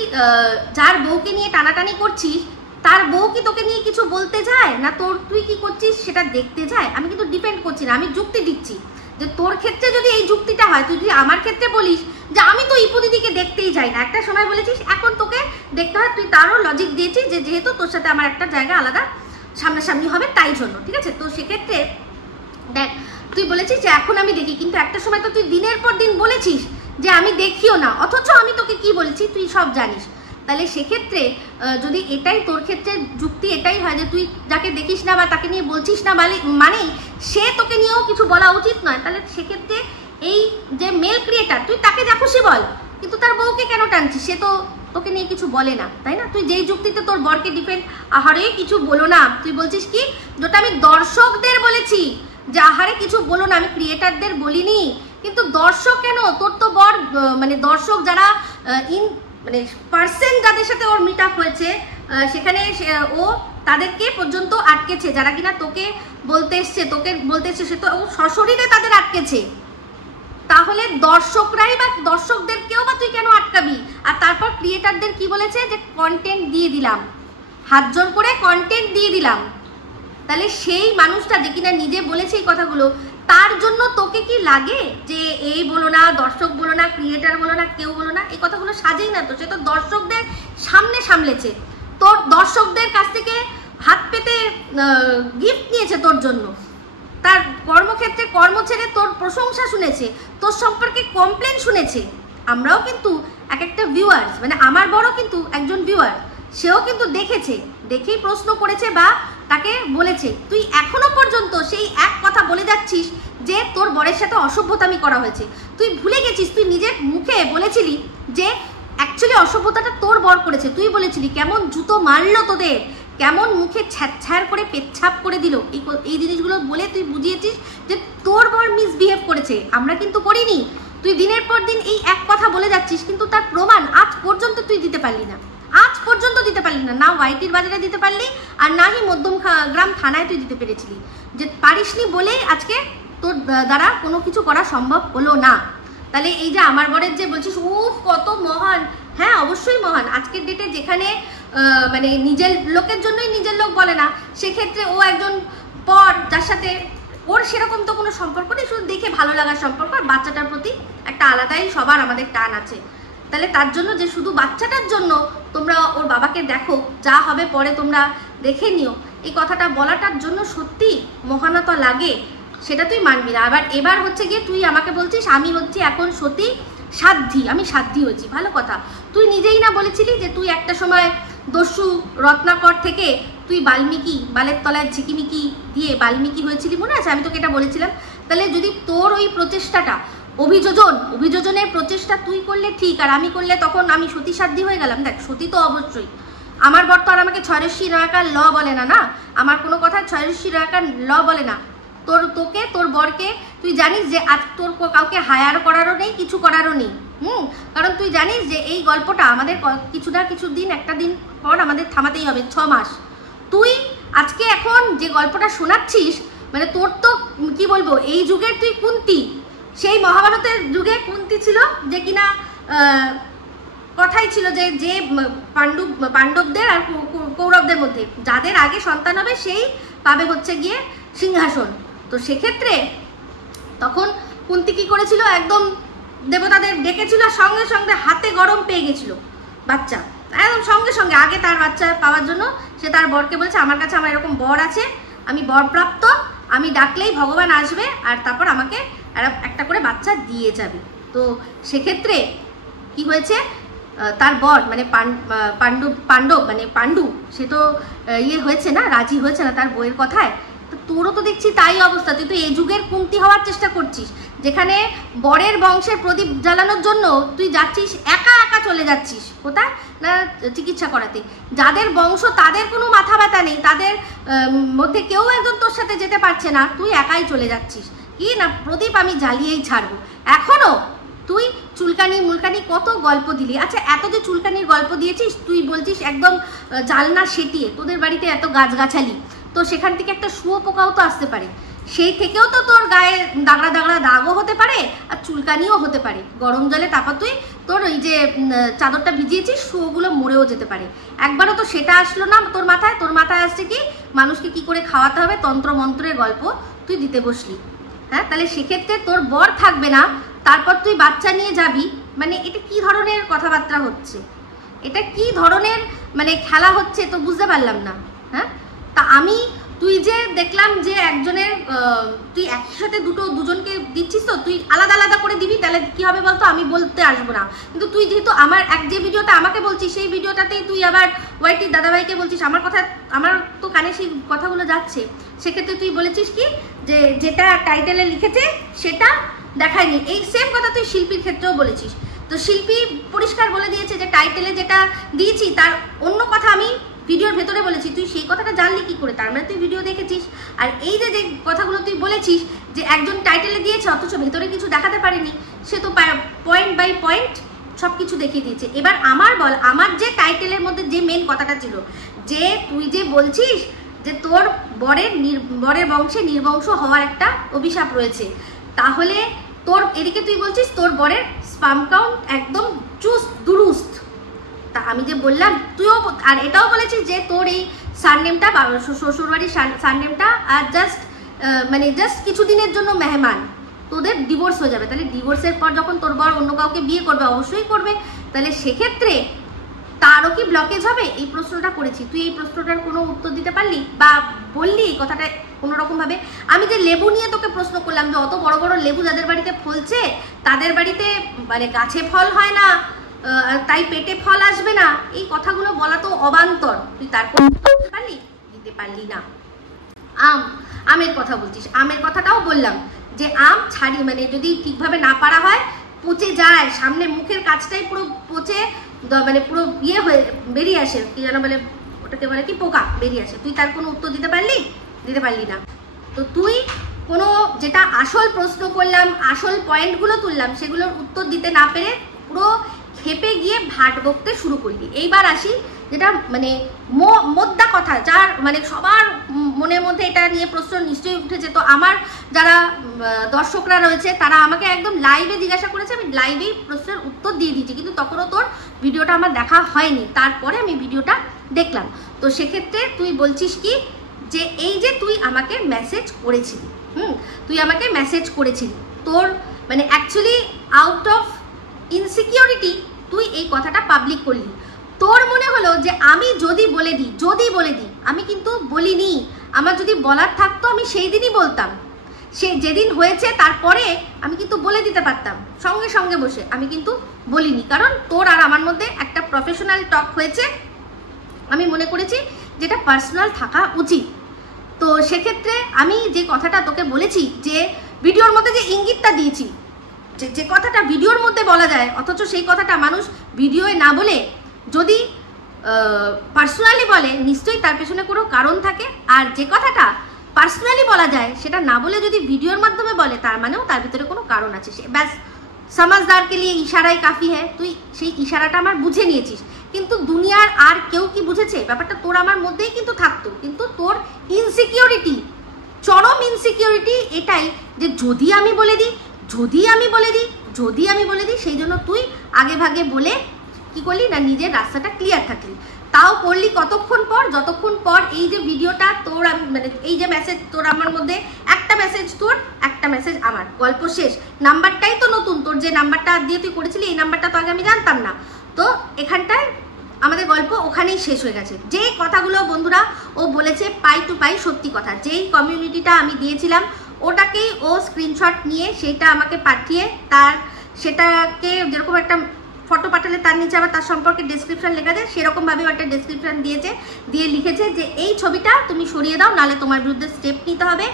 যার বউকে নিয়ে টানাটানি করছিস তার বউ কি তোকে নিয়ে কিছু বলতে যায় না, তুই কি করছিস সেটা দেখতে যায়? আমি কিন্তু ডিপেন্ড করছি না, আমি যুক্তি দিচ্ছি যে তোর ক্ষেত্রে যদি এই যুক্তিটা হয়, তুই যদি আমার ক্ষেত্রে বলিস যে আমি তো ইপু দিদিকে দেখতেই যাই না, একটা সময় বলেছিস এখন তোকে দেখতে হয়, তুই তারও লজিক দিয়েছিস যে যেহেতু তোর সাথে আমার একটা জায়গা আলাদা সামনাসামনি হবে তাই জন্য, ঠিক আছে? তো সেক্ষেত্রে দেখ তুই বলেছিস যে এখন আমি দেখি, কিন্তু একটা সময় তো তুই দিনের পর দিন বলেছিস যে আমি দেখিও না, অথচ আমি তোকে কি বলেছি তুই সব জানিস। তাহলে সেক্ষেত্রে যদি এটাই তোর ক্ষেত্রে যুক্তি এটাই হয় যে তুই যাকে দেখিস না বা তাকে নিয়ে বলছিস না মানেই সে তোকে নিয়েও কিছু বলা উচিত নয়, তাহলে সেক্ষেত্রে এই যে মেল ক্রিয়েটার তুই তাকে যা খুশি বল, কিন্তু তার বউকে কেন টানছিস? সে তো তোকে নিয়ে কিছু বলে না, তাই না? তুই যেই যুক্তিতে তোর বরকে ডিফেন্ড, আহারে কিছু বলো না, তুই বলছিস কি যেটা আমি দর্শকদের বলেছি যে আহারে কিছু বলো না, আমি ক্রিয়েটারদের বলিনি। কিন্তু দর্শক কেন? তোর তো বর মানে দর্শক যারা মানে পার্সেন্ট যাদের সাথে ওর মিট আপ হয়েছে সেখানে ও তাদেরকে পর্যন্ত আটকেছে, যারা কিনা তোকে বলতে এসছে সে তো ও সশরীরে তাদের আটকেছে। তাহলে দর্শকরাই বা দর্শকদেরকেও বা তুই কেন আটকাবি? আর তারপর ক্রিয়েটারদের কি বলেছে যে কন্টেন্ট দিয়ে দিলাম, হাত জোর করে কন্টেন্ট দিয়ে দিলাম। তাহলে সেই মানুষটা যে কিনা নিজে বলেছে এই কথাগুলো, তার জন্য তোকে কি লাগে যে এই বলো না, দর্শক বলো না, ক্রিয়েটার বলো না, কেউ বলো না, এই কথাগুলো সাজেই না তো। সে তো দর্শকদের সামনে সামলেছে, তোর দর্শকদের কাছ থেকে হাত পেতে গিফট নিয়েছে তোর জন্য, তার কর্মক্ষেত্রে কর্ম ছেড়ে তোর প্রশংসা শুনেছে, তোর সম্পর্কে কমপ্লেন শুনেছে। আমরাও কিন্তু এক একটা ভিউয়ার্স, মানে আমার বড় কিন্তু একজন ভিউয়ার, সেও কিন্তু দেখেছে, দেখেই প্রশ্ন করেছে বা তাকে বলেছে। তুই এখনো পর্যন্ত সেই এক কথা বলে যাচ্ছিস যে তোর বরের সাথে অসভ্যতামি করা হয়েছে। তুই ভুলে গেছিস, তুই নিজের মুখে বলেছিলি যে অ্যাকচুয়ালি অসভ্যতাটা তোর বর করেছে। তুই বলেছিলি কেমন জুতো মারলো তোদের, কেমন মুখে ছ্যাঁচ্ছ্যার করে পেচ্ছাপ করে দিল, এই জিনিসগুলো বলে তুই বুঝিয়েছিস যে তোর বর মিসবিহেভ করেছে, আমরা কিন্তু করিনি। তুই দিনের পর দিন এই এক কথা বলে যাচ্ছিস, কিন্তু তার প্রমাণ আজ পর্যন্ত তুই দিতে পারলি না, আজ পর্যন্ত দিতে পারলি না। না ওয়াইটির বাজারে দিতে পারলি, আর না হি মধ্যমগ্রাম থানায় তুই দিতে পেরেছিলি। যে পারিসনি বলেই আজকে তোর দ্বারা কোনো কিছু করা সম্ভব হলো না। তাহলে এই যে আমার বরের যে বলছিস উফ কত মহান, হ্যাঁ অবশ্যই মহান। আজকের ডেটে যেখানে মানে নিজের লোকের জন্যই নিজের লোক বলে না, সেক্ষেত্রে ও একজন পর যার সাথে ওর সেরকম তো কোনো সম্পর্ক নেই, শুধু দেখে ভালো লাগার সম্পর্ক, আর বাচ্চাটার প্রতি একটা আলাদাই সবার আমাদের টান আছে। তাহলে তার জন্য যে শুধু বাচ্চাটার জন্য তোমরা ওর বাবাকে দেখো, যা হবে পরে তোমরা দেখে নিও, এই কথাটা বলাটার জন্য সত্যি মহানতা লাগে, সেটা তুই মানবি না। এবার হচ্ছে গিয়ে তুই আমাকে বলছিস আমি হচ্ছি এখন সতী সাধ্যি, আমি সাধ্যি হয়েছি, ভালো কথা। তুই নিজেই না বলেছিলি যে তুই একটা সময় দস্যু রত্নাকর থেকে তুই বাল্মীকি, বালের তলায় ঝিকিমিকি দিয়ে বাল্মীকি হয়েছিলি, মনে আছে? আমি তোকে এটা বলেছিলাম। তাহলে যদি তোর ওই প্রচেষ্টাটা অভিযোজনের প্রচেষ্টা তুই করলে ঠিক, আর আমি করলে তখন আমি সতী সাধ্যি হয়ে গেলাম। দেখ সতী তো অবশ্যই, আমার বর তো আর আমাকে 6ঋষি রয়াকার ল বলে না, না আমার কোনো কথা 6ঋষি রয়াকার ল বলে না। তোর বরকে তুই জানিস যে আজ তোর কাউকে হায়ার করারও নেই, কিছু করারও নেই। কারণ তুই জানিস যে এই গল্পটা আমাদের কিছুদিন একটা দিন পর আমাদের থামাতেই হবে, 6 মাস। তুই আজকে এখন যে গল্পটা শোনাচ্ছিস, মানে তোর তো কি বলবো, এই যুগের তুই কুন্তি, সেই মহাভারতের যুগে কুন্তি ছিল যে কিনা কথাই ছিল যে যে পাণ্ডবদের আর কৌরবদের মধ্যে যাদের আগে সন্তান হবে সেই পাবে হচ্ছে গিয়ে সিংহাসন। তো সেক্ষেত্রে তখন কুন্তি কি করেছিল, একদম দেবতাদের ডেকেছিল, আর সঙ্গে সঙ্গে হাতে গরম পেয়ে গেছিল বাচ্চা, একদম সঙ্গে সঙ্গে। আগে তার বাচ্চা পাওয়ার জন্য সে তার বরকে বলেছে আমার কাছে আমার এরকম বর আছে, আমি বরপ্রাপ্ত, আমি ডাকলেই ভগবান আসবে আর তারপর আমাকে একটা করে বাচ্চা দিয়ে যাবে। তো সেক্ষেত্রে কি হয়েছে, তার বর মানে পাণ্ডু সে তো হয়েছে না, রাজি হয়েছে না তার বইয়ের কথায়। তো তোরও তো দেখছি তাই অবস্থা, তুই তো এই যুগের কুন্তি হওয়ার চেষ্টা করছিস, যেখানে বরের বংশের প্রদীপ জ্বালানোর জন্য তুই যাচ্ছিস একা একা চলে যাচ্ছিস কোথায় না চিকিৎসা করাতে। যাদের বংশ তাদের কোনো মাথা ব্যথা নেই, তাদের মধ্যে কেউ একজন তোর সাথে যেতে পারছে না, তুই একাই চলে যাচ্ছিস কি না প্রদীপ আমি জ্বালিয়েই ছাড়বো। এখনো তুই চুলকানি মুলকানি কত গল্প দিলি। আচ্ছা এত যে চুলকানির গল্প দিয়েছিস, তুই বলছিস একদম জালনা সেটিয়ে, তোদের বাড়িতে এত গাছগাছালি, তো সেখান থেকে একটা শুয়োপোকাও তো আসতে পারে, সেই থেকেও তো তোর গায়ে দাগড়া দাগড়া দাগও হতে পারে আর চুলকানিও হতে পারে। গরম জলে তারপর তুই তোর ওই যে চাদরটা ভিজিয়েছিস, শুয়োগুলো মরেও যেতে পারে। একবারও তো সেটা আসলো না তোর মাথায়। তোর মাথায় আসছে কি মানুষকে কি করে খাওয়াতে হবে, তন্ত্রমন্ত্রের গল্প তুই দিতে বসলি। হ্যাঁ, তাহলে সেক্ষেত্রে তোর বর থাকবে না, তারপর তুই বাচ্চা নিয়ে যাবি, মানে এটা কি ধরনের কথাবার্তা হচ্ছে, এটা কি ধরনের মানে খেলা হচ্ছে তো বুঝতে পারলাম না। হ্যাঁ, তা তুই যে দেখলাম যে একজনের তুই একই সাথে দুজনকে দিচ্ছিস, তো তুই আলাদা আলাদা করে দিবি, তাহলে কি হবে বলতো, আমি বলতে আসবো না। কিন্তু তুই যেহেতু আমার যে ভিডিওটা আমাকে বলছিস সেই ভিডিওটাতেই তুই আবার ওয়াইটি দাদাভাইকে বলছিস, আমার তো কানে সেই কথাগুলো যাচ্ছে। সেক্ষেত্রে তুই বলেছিস কি যে যেটা টাইটেলে লিখেছে সেটা দেখায়নি, এই সেম কথা তুই শিল্পীর ক্ষেত্রেও বলেছিস। তো শিল্পী পরিষ্কার বলে দিয়েছে যে টাইটেলে যেটা দিয়েছি তার অন্য কথা আমি ভিডিওর ভেতরে বলেছি, তুই সেই কথাটা জানলি কি করে? তার মানে তুই ভিডিও দেখেছিস। আর এই যে কথাগুলো তুই বলেছিস যে একজন টাইটেলে দিয়েছে অথচ ভেতরে কিছু দেখাতে পারেনি, সে তো পয়েন্ট বাই পয়েন্ট সব কিছু দেখিয়ে দিয়েছে। এবার আমার বল, আমার যে টাইটেলের মধ্যে যে মেন কথাটা ছিল যে তুই যে বলছিস যে তোর বরের বংশে নির্বংশ হওয়ার একটা অভিশাপ রয়েছে, তাহলে তোর এদিকে তুই বলছিস তোর বরের স্পার্ম কাউন্ট একদম চুস্ট দুরুস্ত। তা আমি যে বললাম, তুইও আর এটাও বলেছিস যে তোর এই সারনেমটা বা শ্বশুরবাড়ির সারনেমটা আর জাস্ট কিছুদিনের জন্য মেহমান, তোদের ডিভোর্স হয়ে যাবে। তাহলে ডিভোর্সের পর যখন তোর বর অন্য কাউকে বিয়ে করবে, অবশ্যই করবে, তাহলে সেক্ষেত্রে তারও কি ব্লকেজ হবে? এই প্রশ্নটা করেছি। তুই এই প্রশ্নটার কোনো উত্তর দিতে পারলি বা বললি এই কথাটা কোনোরকমভাবে? আমি যে লেবু নিয়ে তোকে প্রশ্ন করলাম যে অত বড় বড় লেবু যাদের বাড়িতে ফলছে তাদের বাড়িতে মানে গাছে ফল হয় না, তাই পেটে ফল আসবে না, এই কথাগুলো বলা তো অবান্তর। তুই তারপর পারলি? দিতে পারলি না। আমের কথা বলছিস, আমের কথাটাও বললাম যে আম ছাড়ি মানে যদি ঠিকভাবে না পারা হয় পচে যায়, সামনে মুখের কাছটাই পুরো পচে মানে পুরো ইয়ে হয়ে বেরিয়ে আসে, কি যেন বলে ওটাকে, বলে কি পোকা বেরিয়ে আসে। তুই তার কোনো উত্তর দিতে পারলি? দিতে পারলি না। তো তুই কোনো যেটা আসল প্রশ্ন করলাম, আসল পয়েন্টগুলো তুললাম, সেগুলোর উত্তর দিতে না পেরে পুরো খেপে গিয়ে ভাট বকতে শুরু করলি। এইবার আসি যেটা মানে মোদ্দা কথা, যার মানে সবার মনের মধ্যে এটা নিয়ে প্রশ্ন নিশ্চয়ই উঠেছে। তো আমার যারা দর্শকরা রয়েছে তারা আমাকে একদম লাইভে জিজ্ঞাসা করেছে, আমি লাইভেই প্রশ্নের উত্তর দিয়ে দিচ্ছি, কিন্তু তখনও তোর ভিডিওটা আমার দেখা হয়নি, তারপরে আমি ভিডিওটা দেখলাম। তো সেক্ষেত্রে তুই বলছিস কি যে এই যে তুই আমাকে মেসেজ করেছিলি, তুই আমাকে মেসেজ করেছিলি, তোর মানে অ্যাকচুয়ালি আউট অফ ইনসিকিউরিটি তুই এই কথাটা পাবলিক করলি। তোর মনে হলো যে আমি যদি বলে দিই, আমি কিন্তু বলিনি, আমার যদি বলার থাকতো আমি সেই দিনই বলতাম, সে যেদিন হয়েছে তারপরে আমি কিন্তু বলে দিতে পারতাম সঙ্গে সঙ্গে বসে, আমি কিন্তু বলিনি, কারণ তোর আর আমার মধ্যে একটা প্রফেশনাল টক হয়েছে, আমি মনে করেছি যেটা পার্সোনাল থাকা উচিত। তো সেক্ষেত্রে আমি যে কথাটা তোকে বলেছি, যে ভিডিওর মধ্যে যে ইঙ্গিতটা দিয়েছি, যে কথাটা ভিডিওর মধ্যে বলা যায় অথচ সেই কথাটা মানুষ ভিডিওয়ে না বলে যদি পার্সোনালি বলে, নিশ্চয়ই তার পেছনে কোনো কারণ থাকে। আর যে কথাটা পার্সোনালি বলা যায় সেটা না বলে যদি ভিডিওর মাধ্যমে বলে, তার মানেও তার ভিতরে কোনো কারণ আছে। সে ব্যাস সমাজদারকে লিয়ে ইশারাই কাফি হ্যাঁ, তুই সেই ইশারাটা আমার বুঝে নিয়েছিস, কিন্তু দুনিয়ার আর কেউ কি বুঝেছে? ব্যাপারটা তোর আমার মধ্যেই কিন্তু থাকতো, কিন্তু তোর ইনসিকিউরিটি, চরম ইনসিকিউরিটি এটাই যে যদি আমি বলে দিই, সেই জন্য তুই আগে ভাগে বলে কি করলি না, নিজের রাস্তাটা ক্লিয়ার থাকলি। তাও করলি কতক্ষণ পর? যতক্ষণ পর এই যে ভিডিওটা তোর মানে এই যে মেসেজ তোর আমার মধ্যে, একটা মেসেজ তোর একটা মেসেজ আমার, গল্প শেষ। নাম্বারটাই তো নতুন, তোর যে নাম্বারটা দিয়ে তুই করেছিলি এই নাম্বারটা তো আগে আমি জানতাম না। তো এখানটায় আমাদের গল্প ওখানেই শেষ হয়ে গেছে। যে কথাগুলো বন্ধুরা ও বলেছে পাই টু পাই সত্যি কথা, যেই কমিউনিটিটা আমি দিয়েছিলাম ওটাকেই ও স্ক্রিনশট নিয়ে সেইটা আমাকে পাঠিয়ে সেটাকে যেরকম একটা ফটো পাঠালে তার নিচে আবার তার সম্পর্কে ডেসক্রিপশন লেখা যায়, সেরকমভাবেও একটা ডেসক্রিপশন দিয়ে লিখেছে যে এই ছবিটা তুমি সরিয়ে দাও, নাহলে তোমার বিরুদ্ধে স্টেপ নিতে হবে।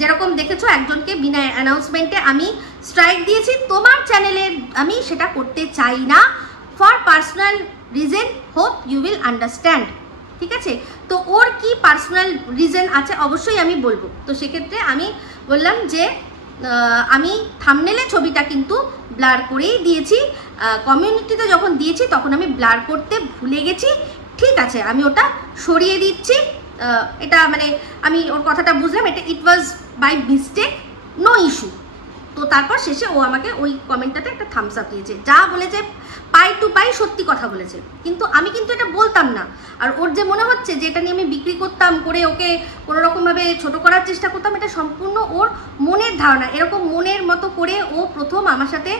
যেরকম দেখেছো একজনকে বিনা অ্যানাউন্সমেন্টে আমি স্ট্রাইক দিয়েছি, তোমার চ্যানেলে আমি সেটা করতে চাই না, for personal reason, hope you will understand. ঠিক আছে? তো ওর কি পার্সোনাল রিজন আছে অবশ্যই আমি বলবো। তো সেক্ষেত্রে আমি বললাম যে আমি থাম্বনেলে ছবিটা কিন্তু ব্লার করেই দিয়েছি, কমিউনিটিতে যখন দিয়েছি তখন আমি ব্লার করতে ভুলে গেছি, ঠিক আছে আমি ওটা সরিয়ে দিচ্ছি। এটা মানে আমি ওর কথাটা বুঝলাম, এটা ইট ওয়াজ বাই মিস্টেক, নো ইস্যু। তো তারপর শেষে ও আমাকে ওই কমেন্টটাতে একটা থামস আপ দিয়েছে, যা বলেছে পাই টু পাই সত্যি কথা বলেছে, কিন্তু আমি কিন্তু এটা বলতাম না। আর ওর যে মনে হচ্ছে যে এটা নিয়ে আমি বিক্রি করতাম, করে ওকে কোনো রকমভাবে ছোটো করার চেষ্টা করতাম, এটা সম্পূর্ণ ওর মনের ধারণা। এরকম মনের মতো করে ও প্রথম আমার সাথে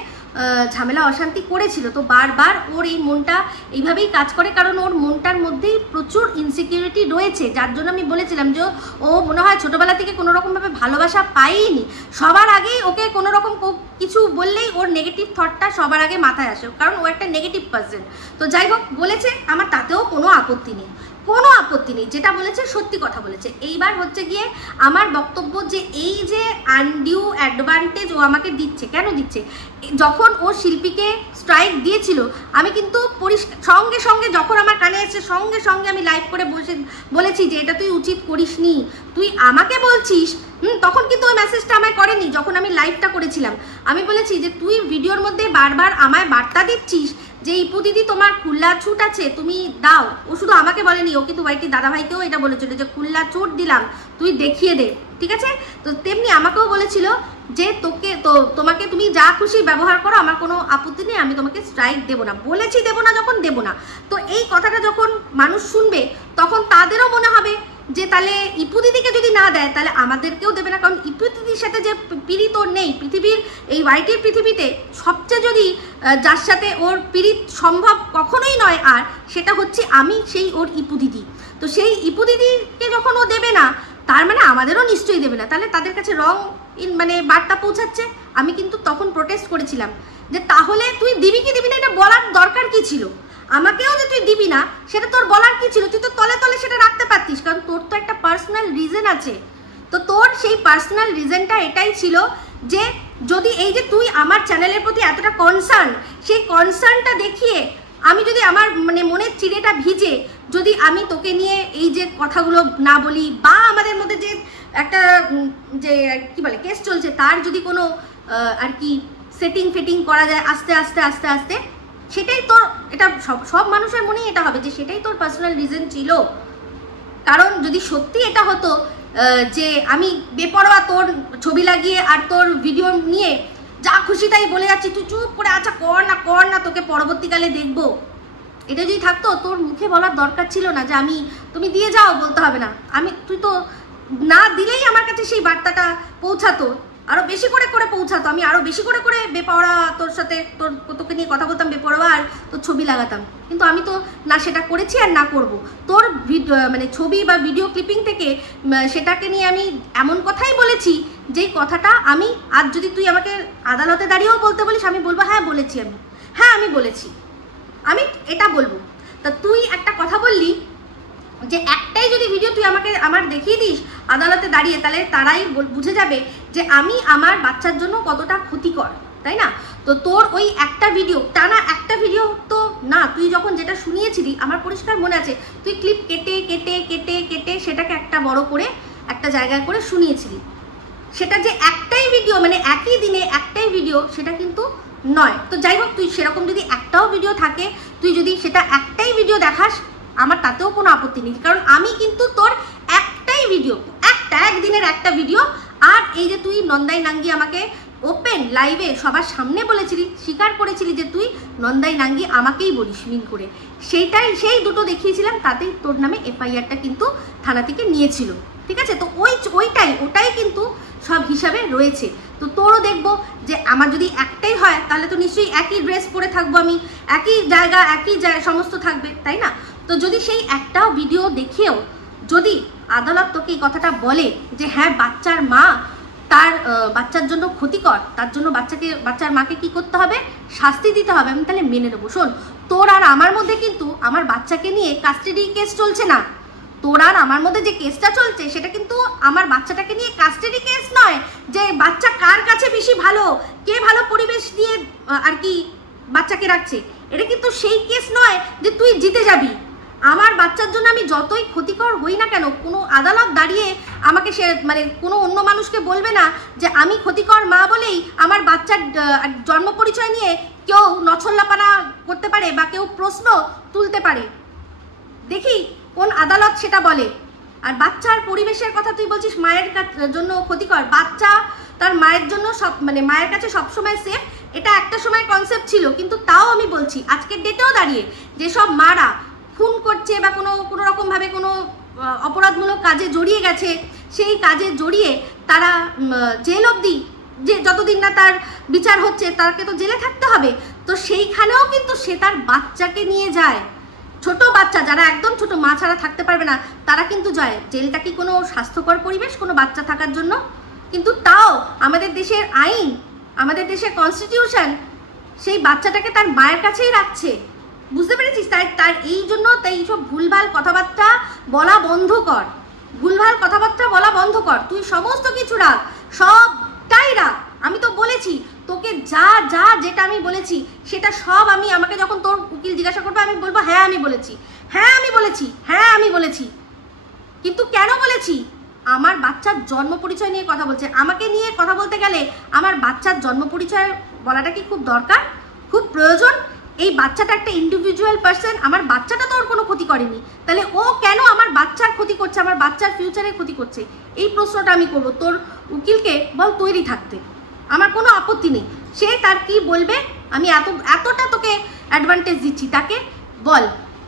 ঝামেলা অশান্তি করেছিল। তো বারবার ওর এই মনটা এইভাবেই কাজ করে, কারণ ওর মনটার মধ্যেই প্রচুর ইনসিকিউরিটি রয়েছে, যার জন্য আমি বলেছিলাম যে ও মনে হয় ছোটোবেলা থেকে কোনো রকমভাবে ভালোবাসা পায়নি। সবার আগেই ওকে কোনো রকম কিছু বললেই ওর নেগেটিভ থটটা সবার আগে মাথায় আসে, কারণ ও একটা নেগেটিভ পার্সন। তো যাই হোক, বলেছে, আমার তাতেও কোনো আপত্তি নেই, কোনো আপত্তি নেই, যেটা বলেছে সত্যি কথা বলেছে। এইবার হচ্ছে গিয়ে আমার বক্তব্য যে এই যে আনডিউ অ্যাডভান্টেজ ও আমাকে দিচ্ছে, কেন দিচ্ছে? যখন ও শিল্পীকে স্ট্রাইক দিয়েছিল, আমি কিন্তু সঙ্গে সঙ্গে যখন আমার কানে এসে সঙ্গে সঙ্গে আমি লাইভ করে বলেছি যে এটা তুই উচিত করিসনি, তুই আমাকে বলছিস। তখন কিন্তু ওই মেসেজটা আমায় করেনি, যখন আমি লাইভটা করেছিলাম আমি বলেছি যে তুই ভিডিওর মধ্যে বারবার আমায় বার্তা দিচ্ছিস যে ইপু দিদি তোমার খুল্লা ছুট আছে, তুমি দাও। ও শুধু আমাকে বলেনি, ও কিন্তু ওয়াইটি দাদাভাইকেও এটা বলেছিল যে খুল্লা ছুট দিলাম, তুই দেখিয়ে দে, ঠিক আছে? তো তেমনি আমাকেও বলেছিল যে তোমাকে তুমি যা খুশি ব্যবহার করো, আমার কোনো আপত্তি নেই, আমি তোমাকে স্ট্রাইক দেবো না। বলেছি দেবো না, যখন দেবো না। তো এই কথাটা যখন মানুষ শুনবে, তখন তাদেরও মনে হবে যে তাহলে ইপু দিদিকে যদি না দেয় তাহলে আমাদেরকেও দেবে না, কারণ ইপু দিদির সাথে যে পীড়িত ওর নেই পৃথিবীর, এই ওয়াইটির পৃথিবীতে সবচেয়ে যদি যার সাথে ওর পীড়িত সম্ভব কখনোই নয়, আর সেটা হচ্ছে আমি, সেই ওর ইপু দিদি। তো সেই ইপু দিদিকে যখন ও দেবে না, তার মানে আমাদেরও নিশ্চয়ই দেবে না। তাহলে তাদের কাছে রং মানে বার্তা পৌঁছাচ্ছে। আমি কিন্তু তখন প্রোটেস্ট করেছিলাম যে তাহলে তুই দিবি কি দিবি না এটা বলার দরকার কি ছিল? আমাকেও যে তুই দিবি না সেটা তোর বলার কি ছিল? তুই তো তলে তলে সেটা রাখতে পারতিস, কারণ তোর তো একটা পার্সোনাল রিজন আছে। তো তোর সেই পার্সোনাল রিজনটা এটাই ছিল যে যদি এই যে তুই আমার চ্যানেলের প্রতি এতটা কনসার্ন, সেই কনসার্নটা দেখিয়ে আমি যদি আমার মানে মনের চিড়েটা ভিজে যদি আমি তোকে নিয়ে এই যে কথাগুলো না বলি, বা আমাদের মধ্যে যে একটা যে কি বলে কেস চলছে, তার যদি কোনো আর কি সেটিং করা যায় আস্তে আস্তে আস্তে আস্তে, সেটাই তোর, এটা সব মানুষের মনেই এটা হবে যে সেটাই তোর পার্সোনাল রিজন ছিল। কারণ যদি সত্যি এটা হতো যে আমি বেপরোয়া তোর ছবি লাগিয়ে আর তোর ভিডিও নিয়ে যা খুশি তাই বলে যাচ্ছি, তুই চুপ করে আচ্ছা কর না তোকে পরবর্তীকালে দেখবো, এটা যদি থাকতো তোর মুখে বলার দরকার ছিল না যে তুমি দিয়ে যাও, বলতে হবে না। তুই তো না দিলেই আমার কাছে সেই বার্তাটা পৌঁছাতো, আরো বেশি করে পৌঁছাতো, আমি আরো বেশি করে বেপরোয়া তোর সাথে তোকে নিয়ে কথা বলতাম বেপরোয়া, আর তোর ছবি লাগাতাম। কিন্তু আমি তো না সেটা করেছি আর না করব। তোর মানে ছবি বা ভিডিও ক্লিপিং থেকে সেটাকে নিয়ে আমি এমন কথাই বলেছি যেই কথাটা আমি আজ যদি তুই আমাকে আদালতে দাঁড়িয়েও বলতে বলিস, আমি বলবো হ্যাঁ বলেছি, আমি বলেছি, আমি এটা বলবো। তা তুই একটা কথা বললি যে একটাই যদি ভিডিও তুই আমার দেখিয়ে দিস আদালতে দাঁড়িয়ে, তাহলে তারাই বুঝে যাবে যে আমি আমার বাচ্চার জন্য কতটা ক্ষতিকর, তাই না? তো তোর ওই একটা ভিডিও, টানা একটা ভিডিও তো না, তুই যখন যেটা শুনিয়েছিলি আমার পরিষ্কার মনে আছে, তুই ক্লিপ কেটে কেটে কেটে কেটে সেটাকে একটা বড় করে একটা জায়গায় করে শুনিয়েছিলি। সেটা যে একটাই ভিডিও, মানে একই দিনে একটাই ভিডিও, সেটা কিন্তু নয়। তো যাই হোক, তুই সেরকম যদি একটাও ভিডিও থাকে, তুই যদি সেটা একটাই ভিডিও দেখাস, আমার তাতেও কোনো আপত্তি নেই, কারণ আমি কিন্তু তোর একটাই ভিডিও, একদিনের একটা ভিডিও, আর এই যে তুই নন্দাই নাঙ্গি আমাকে ওপেন লাইভে সবার সামনে বলেছিলি, স্বীকার করেছিলি যে তুই নন্দাই নাঙ্গি আমাকেই বলিস মিন করে, সেই দুটো দেখিয়েছিলাম, তাতেই তোর নামে এফআইআরটা কিন্তু থানা থেকে নিয়েছিল, ঠিক আছে? তো ওটাই কিন্তু সব হিসাবে রয়েছে। তো তোরও দেখবো যে আমার যদি একটাই হয় তাহলে তো নিশ্চয়ই একই ড্রেস পরে থাকবো, আমি একই জায়গা সমস্ত থাকবে, তাই না? তো যদি সেই একটাও ভিডিও দেখেও যদি আদালত তোকে এই কথাটা বলে যে হ্যাঁ বাচ্চার মা তার বাচ্চার জন্য ক্ষতিকর, তার জন্য বাচ্চার মাকে কি করতে হবে, শাস্তি দিতে হবে, আমি তাহলে মেনে নেবো। শোন, তোর আর আমার মধ্যে কিন্তু আমার বাচ্চাকে নিয়ে কাস্টাডি কেস চলছে না, তোর আর আমার মধ্যে যে কেসটা চলছে সেটা কিন্তু আমার বাচ্চাটাকে নিয়ে কাস্টাডি কেস নয়, যে বাচ্চা কার কাছে বেশি ভালো, কে ভালো পরিবেশ দিয়ে আর কি বাচ্চাকে রাখছে, এটা কিন্তু সেই কেস নয় যে তুই জিতে যাবি। আমার বাচ্চার জন্য আমি যতই ক্ষতিকর হই না কেন, কোনো আদালত দাঁড়িয়ে আমাকে মানে কোনো অন্য মানুষকে বলবে না যে আমি ক্ষতিকর মা বলেই আমার বাচ্চার জন্ম পরিচয় নিয়ে কেউ নছল্লাপানা করতে পারে বা কেউ প্রশ্ন তুলতে পারে। দেখি কোন আদালত সেটা বলে। আর বাচ্চার পরিবেশের কথা তুই বলছিস মায়ের জন্য ক্ষতিকর, বাচ্চা তার মায়ের জন্য মানে মায়ের কাছে সবসময় সেফ, এটা একটা সময় কনসেপ্ট ছিল, কিন্তু তাও আমি বলছি আজকের ডেটেও দাঁড়িয়ে যেসব মারা খুন করছে বা কোনো রকমভাবে কোনো অপরাধমূলক কাজে জড়িয়ে গেছে, সেই কাজে জড়িয়ে তারা জেল অবধি যে যতদিন না তার বিচার হচ্ছে তাকে তো জেলে থাকতে হবে। তো সেইখানেও কিন্তু সে তার বাচ্চাকে নিয়ে যায়, ছোট বাচ্চা যারা একদম ছোট, মা ছাড়া থাকতে পারবে না, তারা কিন্তু যায়। জেলটা কি কোনো স্বাস্থ্যকর পরিবেশ কোনো বাচ্চা থাকার জন্য? কিন্তু তাও আমাদের দেশের আইন, আমাদের দেশের কনস্টিটিউশন সেই বাচ্চাটাকে তার মায়ের কাছেই রাখছে। বুঝতে পেরেছিস? তার এই জন্য তাই সব ভুলভাল কথাবার্তা বলা বন্ধ কর, ভুলভাল কথাবার্তা বলা বন্ধ কর। তুই সমস্ত কিছু রাখ, সবটাই রাখ। আমি তো বলেছি তোকে, যা যা যেটা আমি বলেছি সেটা সব আমি, আমাকে যখন তোর উকিল জিজ্ঞাসা করবে আমি বলবো হ্যাঁ আমি বলেছি, হ্যাঁ আমি বলেছি, হ্যাঁ আমি বলেছি। কিন্তু কেন বলেছি? আমার বাচ্চার জন্ম পরিচয় নিয়ে কথা বলছে। আমাকে নিয়ে কথা বলতে গেলে আমার বাচ্চার জন্ম পরিচয় বলাটা কি খুব দরকার, খুব প্রয়োজন? এই বাচ্চাটা একটা ইন্ডিভিজুয়াল পার্সন, আমার বাচ্চাটা তো ওর কোনো ক্ষতি করেনি, তাহলে ও কেন আমার বাচ্চার ক্ষতি করছে, আমার বাচ্চার ফিউচারের ক্ষতি করছে? এই প্রশ্নটা আমি করবো। তোর উকিলকে বল তৈরি থাকতে, আমার কোনো আপত্তি নেই। সে তার কি বলবে, আমি এতটা তোকে অ্যাডভান্টেজ দিচ্ছি, তাকে বল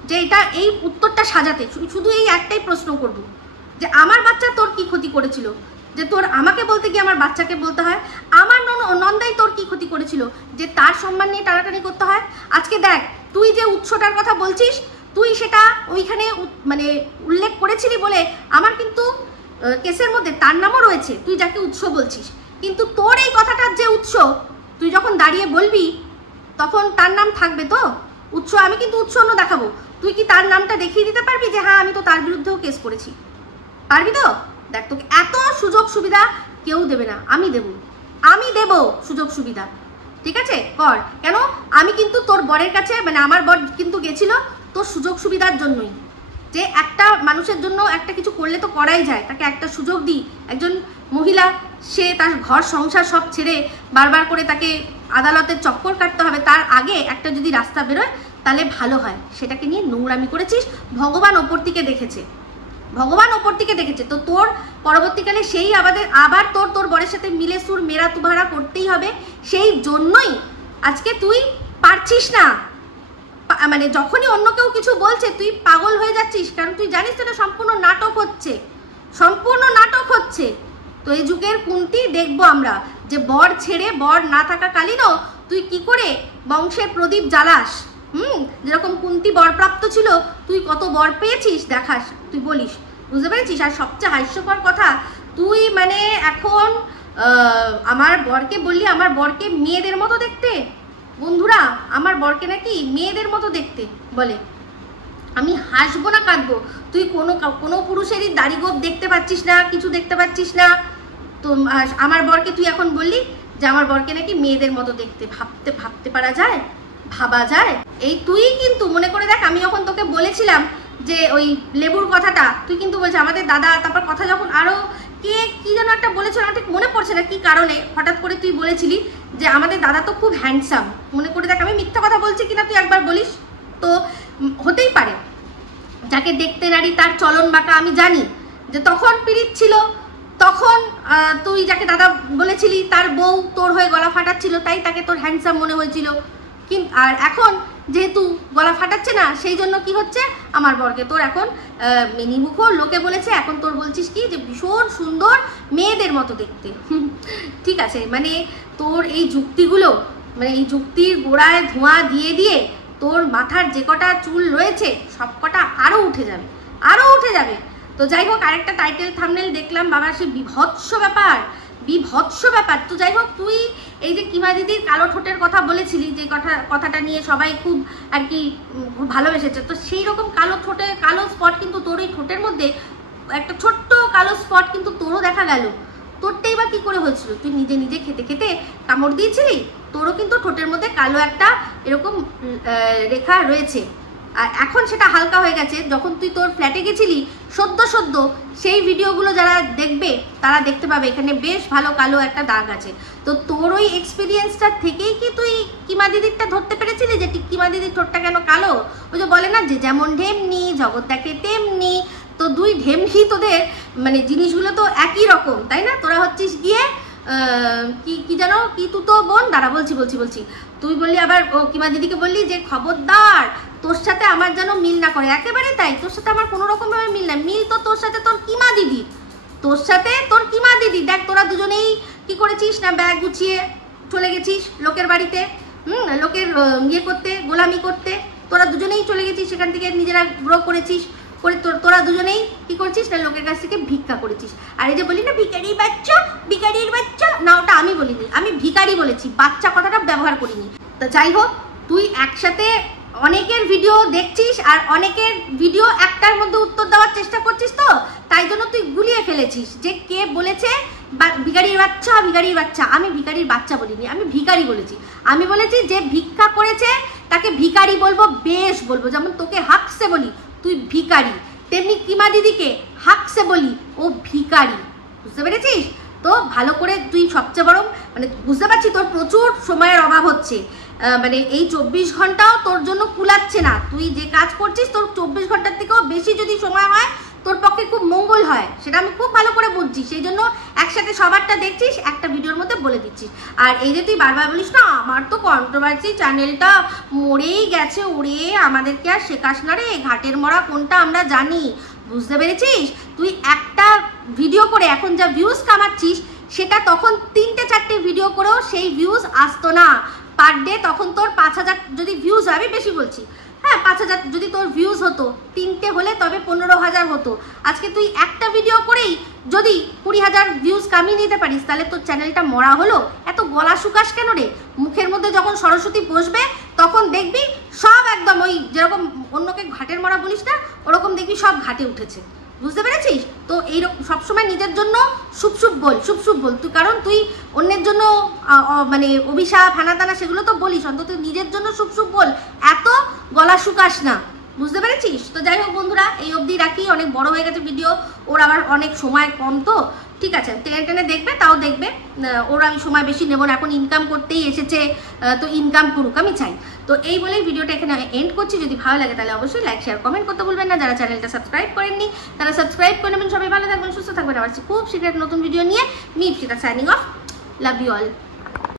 যে এটা এই উত্তরটা সাজাতে। শুধু এই একটাই প্রশ্ন করবো যে আমার বাচ্চা তোর কি ক্ষতি করেছিল, যে তোর আমাকে বলতে গিয়ে আমার বাচ্চাকে বলতে হয়? আমার নন্দাই তোর কি ক্ষতি করেছিল যে তার সম্মান নিয়ে টানাটানি করতে হয়? আজকে দেখ, তুই যে উৎসটার কথা বলছিস, তুই সেটা ওইখানে মানে উল্লেখ করেছিলি বলে আমার কিন্তু কেসের মধ্যে তার নামও রয়েছে, তুই যাকে উৎস বলছিস। কিন্তু তোর এই কথাটার যে উৎস, তুই যখন দাঁড়িয়ে বলবি তখন তার নাম থাকবে তো উৎস? আমি কিন্তু উৎস অন্য দেখাবো, তুই কি তার নামটা দেখিয়ে দিতে পারবি যে হ্যাঁ আমি তো তার বিরুদ্ধেও কেস করেছি? পারবি তো? দেখ, তোকে এত সুযোগ সুবিধা কেউ দেবে না, আমি দেব সুযোগ সুবিধা, ঠিক আছে? কর। কেন? আমি কিন্তু তোর বরের কাছে, মানে আমার বর কিন্তু গেছিল তোর সুযোগ সুবিধার জন্যই, যে একটা মানুষের জন্য একটা কিছু করলে তো করাই যায়, তাকে একটা সুযোগ দিই। একজন মহিলা, সে তার ঘর সংসার সব ছেড়ে বারবার করে তাকে আদালতের চক্কর কাটতে হবে, তার আগে একটা যদি রাস্তা বেরোয় তাহলে ভালো হয়। সেটাকে নিয়ে নোংরামি করেছিস, ভগবান ওপর থেকে দেখেছে, ভগবান ওপর থেকে দেখেছে। তো তোর পরবর্তীকালে সেই আবার তোর বরের সাথে মিলে সুর মেরা তুভারা করতেই হবে। সেই জন্যই আজকে তুই পারছিস না, মানে যখনই অন্য কেউ কিছু বলছে তুই পাগল হয়ে যাচ্ছিস, কারণ তুই জানিস এটা সম্পূর্ণ নাটক হচ্ছে, সম্পূর্ণ নাটক হচ্ছে। তো এই যুগের কুন্তি দেখবো আমরা, যে বর ছেড়ে, বর না থাকাকালীনও তুই কি করে বংশের প্রদীপ জ্বালাস। যেরকম কুন্তি বরপ্রাপ্ত ছিল, তুই কত বর পেয়েছিস দেখাস, তুই বলিস। বুঝতে পেরেছিস? আর সবচেয়ে হাস্যকর কথা, তুই মানে এখন আমার বরকে বললি আমার বরকে মেয়েদের মতো দেখতে। বন্ধুরা, আমার বরকে নাকি মেয়েদের মতো দেখতে বলে। আমি হাসবো না কাঁদবো? তুই কোনো পুরুষেরই দাড়ি গোপ দেখতে পাচ্ছিস না, কিছু দেখতে পাচ্ছিস না, তো আমার বরকে তুই এখন বললি যে আমার বরকে নাকি মেয়েদের মতো দেখতে। ভাবতে পারা যায়, ভাবা যায়? এই তুই কিন্তু মনে করে দেখ, আমি যখন তোকে বলেছিলাম যে ওই লেবুর কথাটা, তুই কিন্তু বলছিস আমাদের দাদা, তারপর কথা যখন আরো কে কি যেন একটা বলেছিল, আমার ঠিক মনে পড়ছে না কি কারণে, হঠাৎ করে তুই বলেছিলি যে আমাদের দাদা তো খুব হ্যান্ডসাম। মনে করে দেখ, আমি মিথ্যা কথা বলছি কিনা তুই একবার বলিস তো। হতেই পারে, যাকে দেখতে নারী তার চলন বাঁকা, আমি জানি যে তখন পীড়িত ছিল, তখন তুই যাকে দাদা বলেছিলি তার বউ তোর হয়ে গলা ফাটাচ্ছিল, তাই তাকে তোর হ্যান্ডসাম মনে হয়েছিল। কিন্তু আর এখন যেহেতু গলা ফাটাচ্ছে না, সেই জন্য কি হচ্ছে, আমার বরকে তোর এখন মিনিমুখর লোকে বলেছে, এখন তোর বলছিস কি যে ভীষণ সুন্দর, মেয়েদের মতো দেখতে। ঠিক আছে, মানে তোর এই যুক্তিগুলো, মানে এই যুক্তির গোড়ায় ধোঁয়া দিয়ে দিয়ে তোর মাথার যে কটা চুল রয়েছে সব কটা আরও উঠে যাবে, আরও উঠে যাবে। তো যাই হোক, আরেকটা টাইটেল থাম্বনেল দেখলাম বাবা, সে বিভৎস ব্যাপার, বিভৎস ব্যাপার। তো যাই হোক, তুই এই যে কিমা দিদির কালো ঠোঁটের কথা বলেছিলি, যে কথাটা নিয়ে সবাই খুব আর কি ভালোবেসেছে, তো সেই রকম কালো ঠোঁটে কালো স্পট কিন্তু তোর এই ঠোঁটের মধ্যে একটা ছোট্ট কালো স্পট কিন্তু তোরও দেখা গেল। তোরটাই বা কি করে হয়েছিল? তুই নিজে নিজে খেতে খেতে কামড় দিয়েছিলি, তোরও কিন্তু ঠোঁটের মধ্যে কালো একটা এরকম রেখা রয়েছে। আর এখন সেটা হালকা হয়ে গেছে। যখন তুই তোর ফ্ল্যাটে গেছিলি সদ্য সেই ভিডিওগুলো যারা দেখবে তারা দেখতে পাবে এখানে বেশ ভালো কালো একটা দাগ আছে। তো তোর ওই এক্সপিরিয়েন্সটা থেকেই কি তুই কিমা দিদিরটা ধরতে পেরেছিলি যে কিমা দিদির ঠোঁটটা কেন কালো? ওই যে বলে না যে যেমন ঢেমনি জগৎ দেখে তেমনি, তো দুই ঢেমনি তোদের মানে জিনিসগুলো তো একই রকম, তাই না? তোরা হচ্ছিস গিয়ে কি যেন কি তুই তো বোন, দাঁড়া বলছি তুই বললি আবার কিমা দিদিকে বললি যে খবরদার তোর সাথে আমার যেন মিল না করে। একেবারে তাই, তোর সাথে আমার কোনো রকম ভাবে মিল না, মিল তো তোর সাথে তোর কিমা দিদির, তোর সাথে তোর কিমা দিদি, দেখ তোরা দুজনেই কি করেছিস না, ব্যাগ গুছিয়ে চলে গেছিস লোকের বাড়িতে, লোকের ইয়ে করতে, গোলামি করতে। তোরা দুজনেই চলে গেছিস সেখান থেকে, নিজেরা গ্রো করেছিস, করে তোরা দুজনেই কি করছিস না, লোকের কাছ থেকে ভিক্ষা করেছিস। আর এই যে বলি না ভিখারির বাচ্চা, ভিখারির বাচ্চা, না ওটা আমি বলিনি, আমি ভিখারি বলেছি, বাচ্চা কথাটা ব্যবহার করিনি। তো যাই হোক, তুই একসাথে অনেকের ভিডিও দেখছিস আর অনেকের ভিডিও একটার মধ্যে উত্তর দেওয়ার চেষ্টা করছিস, তো তাই জন্য তুই গুলিয়ে ফেলেছিস যে কে বলেছে ভিখারির বাচ্চা, ভিখারির বাচ্চা। আমি ভিখারির বাচ্চা বলিনি, আমি ভিখারি বলেছি। আমি বলেছি যে ভিক্ষা করেছে তাকে ভিখারি বলবো, বেশ বলবো। যেমন তোকে হাকসে বলি তুই ভিখারি, তেমনি কিমা দিদিকে হাকসে বলি ও ভিখারি। বুঝতে পেরেছিস? তো ভালো করে তুই সবচেয়ে বড় মানে বুঝতে পারছি তোর প্রচুর সময়ের অভাব হচ্ছে, মানে এই 24 ঘন্টাও তোর জন্য কুলাচ্ছে না। তুই যে কাজ করছিস তোর 24 ঘন্টার থেকেও বেশি যদি সময় হয় তোর পক্ষে খুব মঙ্গল হয়, সেটা আমি খুব ভালো করে বুঝছি। সেই জন্য একসাথে সবারটা দেখছিস, একটা ভিডিওর মধ্যে বলে দিচ্ছিস। আর এই যে তুই বারবার বলিস না আমার তো কন্ট্রোভার্সি চ্যানেলটা মরেই গেছে, ওরে আমাদেরকে আর শেখাস না রে, ঘাটের মরা কোনটা আমরা জানি। বুঝতে পেরেছিস? তুই একটা ভিডিও করে এখন যা ভিউজ কামাচ্ছিস সেটা তখন 3-4টে ভিডিও করেও সেই ভিউজ আসতো না পার ডে। তখন তোর 5000 যদি ভিউজ হয়, আমি বেশি বলছি, হ্যাঁ 5000 যদি তোর ভিউজ হতো, 3টে হলে তবে 15000 হতো। আজকে তুই একটা ভিডিও করেই যদি 20000 ভিউজ কামিয়ে নিতে পারিস, তাহলে তোর চ্যানেলটা মরা হলো। এত গলা শুকাস কেন রে? মুখের মধ্যে যখন সরস্বতী বসবে তখন দেখবি সব একদম ওই যেরকম অন্যকে ঘাটের মরা বলিস না, ওরকম দেখবি সব ঘাটে উঠেছে। বুঝতে পেরেছিস? তো এইরকম সবসময় নিজের জন্য শুভ বল, শুভ বল তুই, কারণ তুই অন্যের জন্য মানে অভিশাপ হানাদানা সেগুলো তো বলিস, অন্তত নিজের জন্য শুভ বল, এত গলা শুকাস না। বুঝতে পেরেছিস? তো যাই হোক বন্ধুরা, এই অবধি রাখি, অনেক বড় হয়ে গেছে ভিডিও, ওর আবার অনেক সময় কম, তো ঠিক আছে টেনে টেনে দেখবে, তাও দেখবে, ওর আমি সময় বেশি নেব না, এখন ইনকাম করতেই এসেছে, তো ইনকাম করুক আমি চাই। তো এই বলেই ভিডিওটা এখানে এন্ড করছি। যদি ভালো লাগে তাহলে অবশ্যই লাইক শেয়ার কমেন্ট করতে ভুলবেন না। যারা চ্যানেলটা সাবস্ক্রাইব করেননি তারা সাবস্ক্রাইব করে নেবেন। সবাই ভালো থাকবেন, সুস্থ থাকবেন। আবার খুব শীঘ্র নতুন ভিডিও নিয়ে me Ipsita signing off. Love you all.